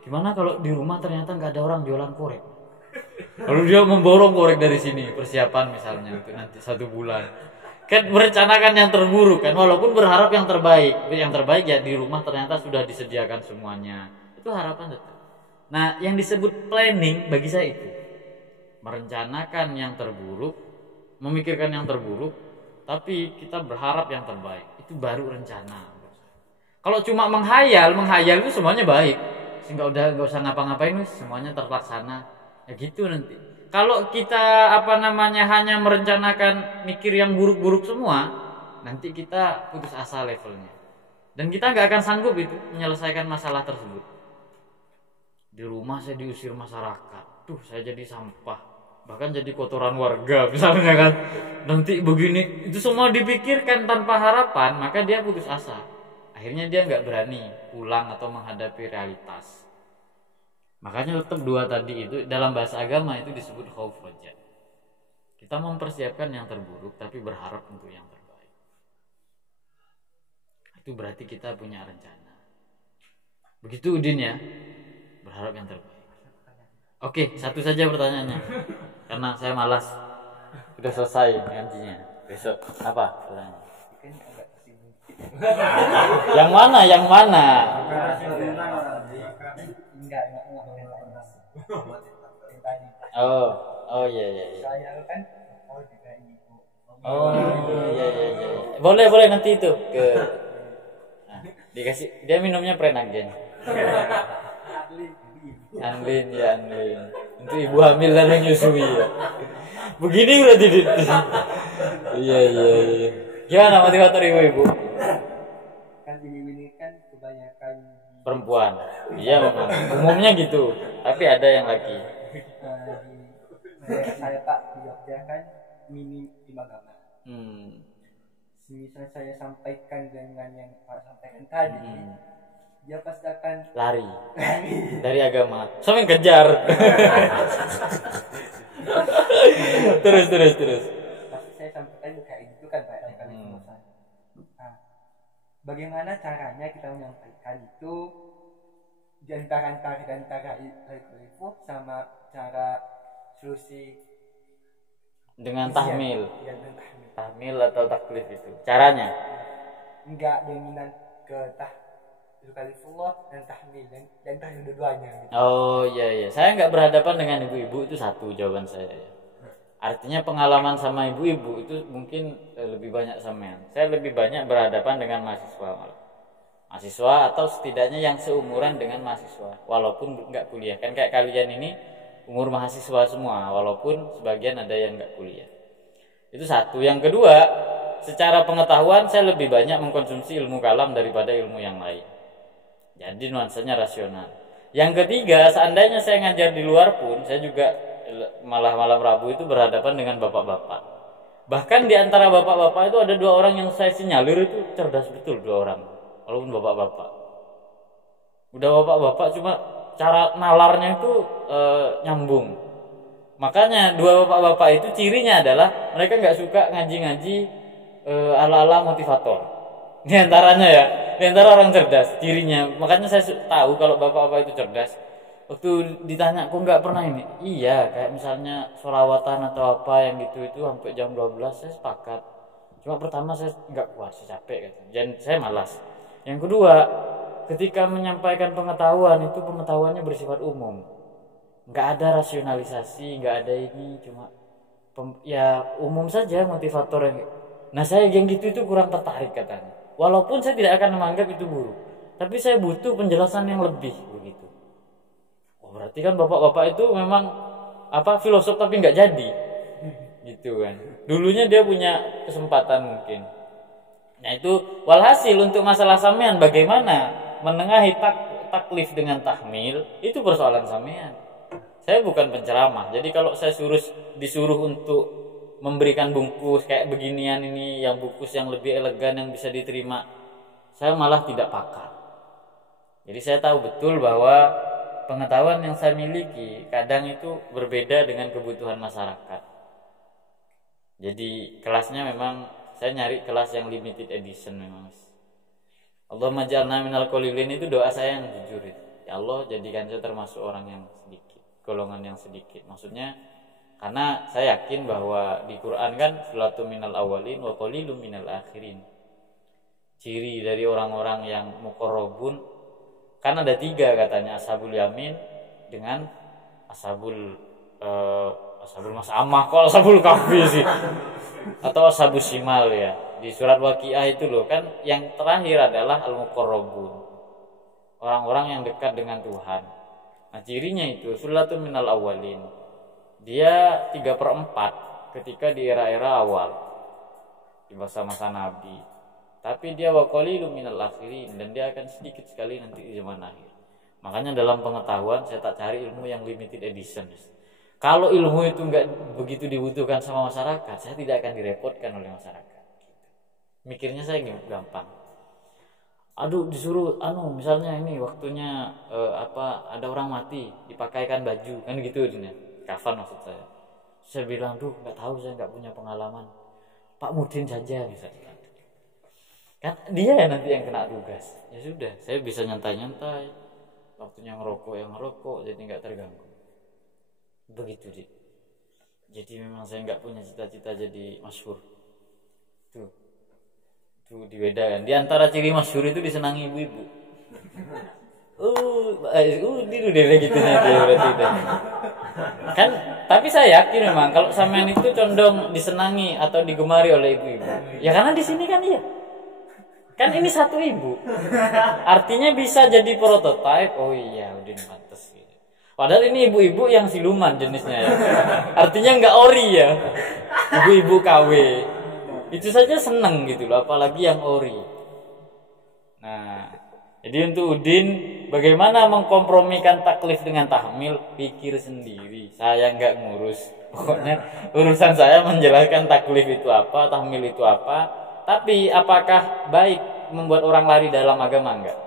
gimana kalau di rumah ternyata nggak ada orang jualan korek? Lalu dia memborong korek dari sini, persiapan misalnya untuk nanti 1 bulan. Kan merencanakan yang terburuk kan, walaupun berharap yang terbaik. Yang terbaik ya di rumah ternyata sudah disediakan semuanya. Itu harapan tetap. Nah, yang disebut planning bagi saya itu merencanakan yang terburuk, memikirkan yang terburuk, tapi kita berharap yang terbaik. Itu baru rencana. Kalau cuma menghayal itu semuanya baik. Sehingga nggak usah ngapa-ngapain, semuanya terlaksana. Ya gitu nanti. Kalau kita hanya merencanakan mikir yang buruk-buruk semua, nanti kita putus asa levelnya. Dan kita nggak akan sanggup itu menyelesaikan masalah tersebut. Di rumah saya diusir masyarakat, saya jadi sampah. Bahkan jadi kotoran warga misalnya kan. Nanti begini, itu semua dipikirkan tanpa harapan, maka dia putus asa. Akhirnya dia nggak berani pulang atau menghadapi realitas. Makanya tetap 2 tadi itu dalam bahasa agama itu disebut khauf raja. Kita mempersiapkan yang terburuk tapi berharap untuk yang terbaik. Itu berarti kita punya rencana. Begitu Udin ya, berharap yang terbaik. Oke, 1 saja pertanyaannya. Karena saya malas. Sudah selesai ngajinya. Besok apa pertanyaannya? Yang mana? Oh iya. Oh iya. Boleh nanti itu ke dikasih dia minumnya Prenagen. Anlin. Untuk ibu hamil dan menyusui ya. Begini berarti. Iya. Gimana motivator ibu-ibu? Kan bini-bini kan kebanyakan perempuan. Iya memang. Umumnya gitu. Tapi ada yang laki. Saya Pak di Jogja kan minim agama. Misal saya sampaikan dengan yang Pak sampaikan tadi, dia pasti akan lari dari agama. Sampai kejar. Terus. Pasti saya sampaikan kayak gitu kan Pak. Bagaimana caranya kita menyampaikan itu di antara itu sama cara solusi dengan tahmil atau taklif itu caranya enggak dominan ke taklifullah dan tahmil dan tahmil dua-duanya gitu. Oh iya saya nggak berhadapan dengan ibu-ibu, itu satu jawaban saya. Artinya pengalaman sama ibu-ibu itu mungkin lebih banyak sampean. Saya lebih banyak berhadapan dengan mahasiswa atau setidaknya yang seumuran dengan mahasiswa walaupun nggak kuliah. Kan kayak kalian ini umur mahasiswa semua walaupun sebagian ada yang nggak kuliah. Itu satu. Yang kedua, secara pengetahuan saya lebih banyak mengkonsumsi ilmu kalam daripada ilmu yang lain. Jadi nuansanya rasional. Yang ketiga, seandainya saya ngajar di luar pun saya juga malam Rabu itu berhadapan dengan bapak-bapak. Bahkan di antara bapak-bapak itu ada 2 orang yang saya sinyalir itu cerdas betul, 2 orang. Walaupun bapak-bapak. Udah bapak-bapak cuma cara nalarnya itu nyambung. Makanya 2 bapak-bapak itu cirinya adalah mereka nggak suka ngaji-ngaji ala-ala motivator. Di antaranya ya, di antara orang cerdas cirinya. Makanya saya tahu kalau bapak-bapak itu cerdas. Waktu ditanya kok nggak pernah ini, iya kayak misalnya sholawatan atau apa yang gitu itu sampai jam 12 saya sepakat. Cuma pertama saya nggak kuat, saya capek gitu. Dan saya malas. Yang kedua, ketika menyampaikan pengetahuan itu pengetahuannya bersifat umum, nggak ada rasionalisasi, nggak ada ini, cuma ya umum saja motivator yang. Nah saya yang gitu itu kurang tertarik katanya. Walaupun saya tidak akan menganggap itu buruk, tapi saya butuh penjelasan yang lebih begitu. Oh, berarti kan bapak-bapak itu memang filosof tapi nggak jadi, gitu kan. Dulunya dia punya kesempatan mungkin. Nah itu walhasil untuk masalah sampean bagaimana menengahi taklif dengan tahmil itu persoalan sampean. Saya bukan penceramah, jadi kalau saya disuruh untuk memberikan bungkus kayak beginian ini, yang bungkus yang lebih elegan yang bisa diterima, saya malah tidak pakar. Jadi saya tahu betul bahwa pengetahuan yang saya miliki kadang itu berbeda dengan kebutuhan masyarakat. Jadi kelasnya memang saya nyari kelas yang limited edition memang. Allahumma ja'alna minal qalilin itu doa saya yang jujur itu. Ya Allah, jadikan saya termasuk orang yang sedikit, golongan yang sedikit. Maksudnya karena saya yakin bahwa di Quran kan sulatun minal awalin wa qalilun minal akhirin. Ciri dari orang-orang yang muqarrabun kan ada 3 katanya, ashabul yamin dengan ashabul mas'amah, kok ashabul kahfi sih, atau ashabus shimal ya. Di surat Waqiah itu loh kan yang terakhir adalah al-muqarrabun, orang-orang yang dekat dengan Tuhan. Nah cirinya itu sulatun minal awalin, dia 3/4 ketika di era-era awal di masa-masa Nabi, tapi dia wa qalilun minal akhirin, dan dia akan sedikit sekali nanti di zaman akhir. Makanya dalam pengetahuan saya tak cari ilmu yang limited edition. Kalau ilmu itu enggak begitu dibutuhkan sama masyarakat, saya tidak akan direpotkan oleh masyarakat. Mikirnya saya gampang. Aduh disuruh misalnya ini waktunya ada orang mati dipakaikan baju kan gitu ini. Kafan maksud saya. Saya bilang nggak tahu, saya nggak punya pengalaman. Pak Mudin saja misalnya. Kan dia nanti yang kena tugas. Ya sudah, saya bisa nyantai-nyantai. Waktunya ngerokok, jadi nggak terganggu. Begitu sih. Jadi memang saya nggak punya cita-cita jadi masyhur. Tuh dibedakan. Di antara ciri masyhur itu disenangi ibu-ibu. Itu dia gitu dia berarti itu. Kan tapi saya yakin memang kalau sampean itu condong disenangi atau digemari oleh ibu-ibu. Ya karena di sini kan iya. Kan ini satu ibu. Artinya bisa jadi prototipe. Oh iya, Udin pantas gitu. Padahal ini ibu-ibu yang siluman jenisnya ya. Artinya enggak ori ya. Ibu-ibu KW. Itu saja seneng gitu loh, apalagi yang ori. Nah, jadi untuk Udin bagaimana mengkompromikan taklif dengan tahmil, pikir sendiri. Saya enggak ngurus. Pokoknya urusan saya menjelaskan taklif itu apa, tahmil itu apa. Tapi apakah baik membuat orang lari dalam agama? Enggak.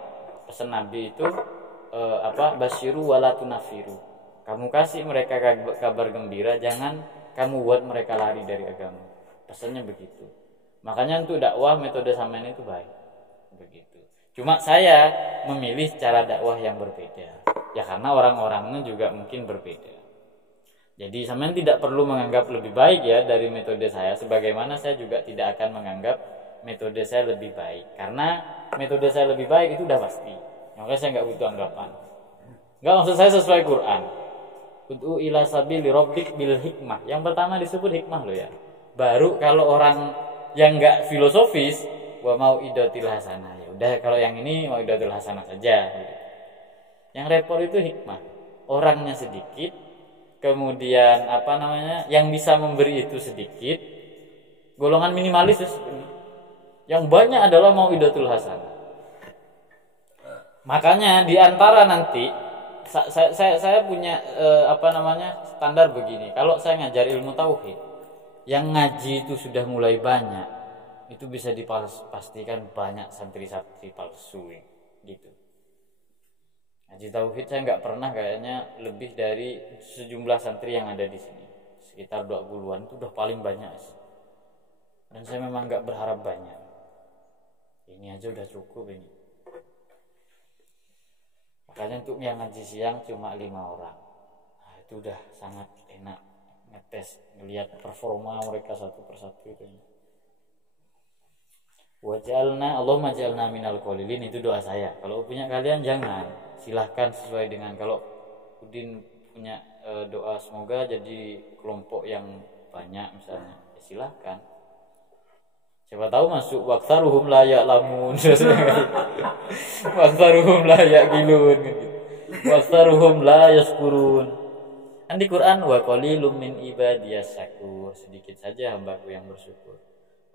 Pesan Nabi itu basyiru wala tunafiru. Kamu kasih mereka kabar gembira, jangan kamu buat mereka lari dari agama. Pesannya begitu. Makanya untuk dakwah metode sampean itu baik. Begitu. Cuma saya memilih cara dakwah yang berbeda. Ya karena orang-orangnya juga mungkin berbeda. Jadi sampean tidak perlu menganggap lebih baik ya dari metode saya, sebagaimana saya juga tidak akan menganggap metode saya lebih baik. Karena metode saya lebih baik itu udah pasti. Makanya saya nggak butuh anggapan. Nggak, maksud saya sesuai Quran. Ud'u ila sabili rabbik bil hikmah. Yang pertama disebut hikmah loh ya. Baru kalau orang yang nggak filosofis, wa mau idatil hasanah. Ya udah kalau yang ini mau idatil hasanah saja. Yang repot itu hikmah. Orangnya sedikit, kemudian yang bisa memberi itu sedikit. Golongan minimalis yang banyak adalah mau idatul hasanah. Makanya di antara nanti saya punya standar begini. Kalau saya ngajar ilmu tauhid, yang ngaji itu sudah mulai banyak, itu bisa dipastikan banyak santri-santri palsu gitu. Ngaji tauhid saya nggak pernah kayaknya lebih dari sejumlah santri yang ada di sini, sekitar 20-an itu udah paling banyak. Dan saya memang nggak berharap banyak. Ini aja udah cukup ini. Makanya untuk yang ngaji siang cuma 5 orang. Nah, itu udah sangat enak ngetes, melihat performa mereka satu persatu itu. Allahumma ja'alna minal qalilin, itu doa saya. Kalau punya kalian jangan, silahkan sesuai dengan, kalau Udin punya doa semoga jadi kelompok yang banyak misalnya, ya silahkan. Siapa tahu masuk waqtaruhum la ya'lamun. Waqtaruhum la yaqilun. Waqtaruhum la yaskurun. Kan di Quran wa qalilum min ibadiyas syakur, sedikit saja hambaku yang bersyukur.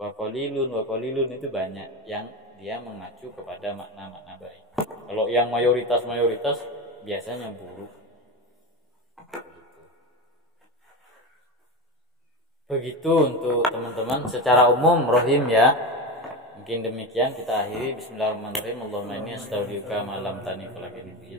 Wa qalilun itu banyak yang dia mengacu kepada makna-makna baik. Kalau yang mayoritas biasanya buruk. Begitu untuk teman-teman secara umum rohim ya. Mungkin demikian kita akhiri. Bismillahirrahmanirrahim. Allahumma inni astaghfiruka ma lam tani falakini bi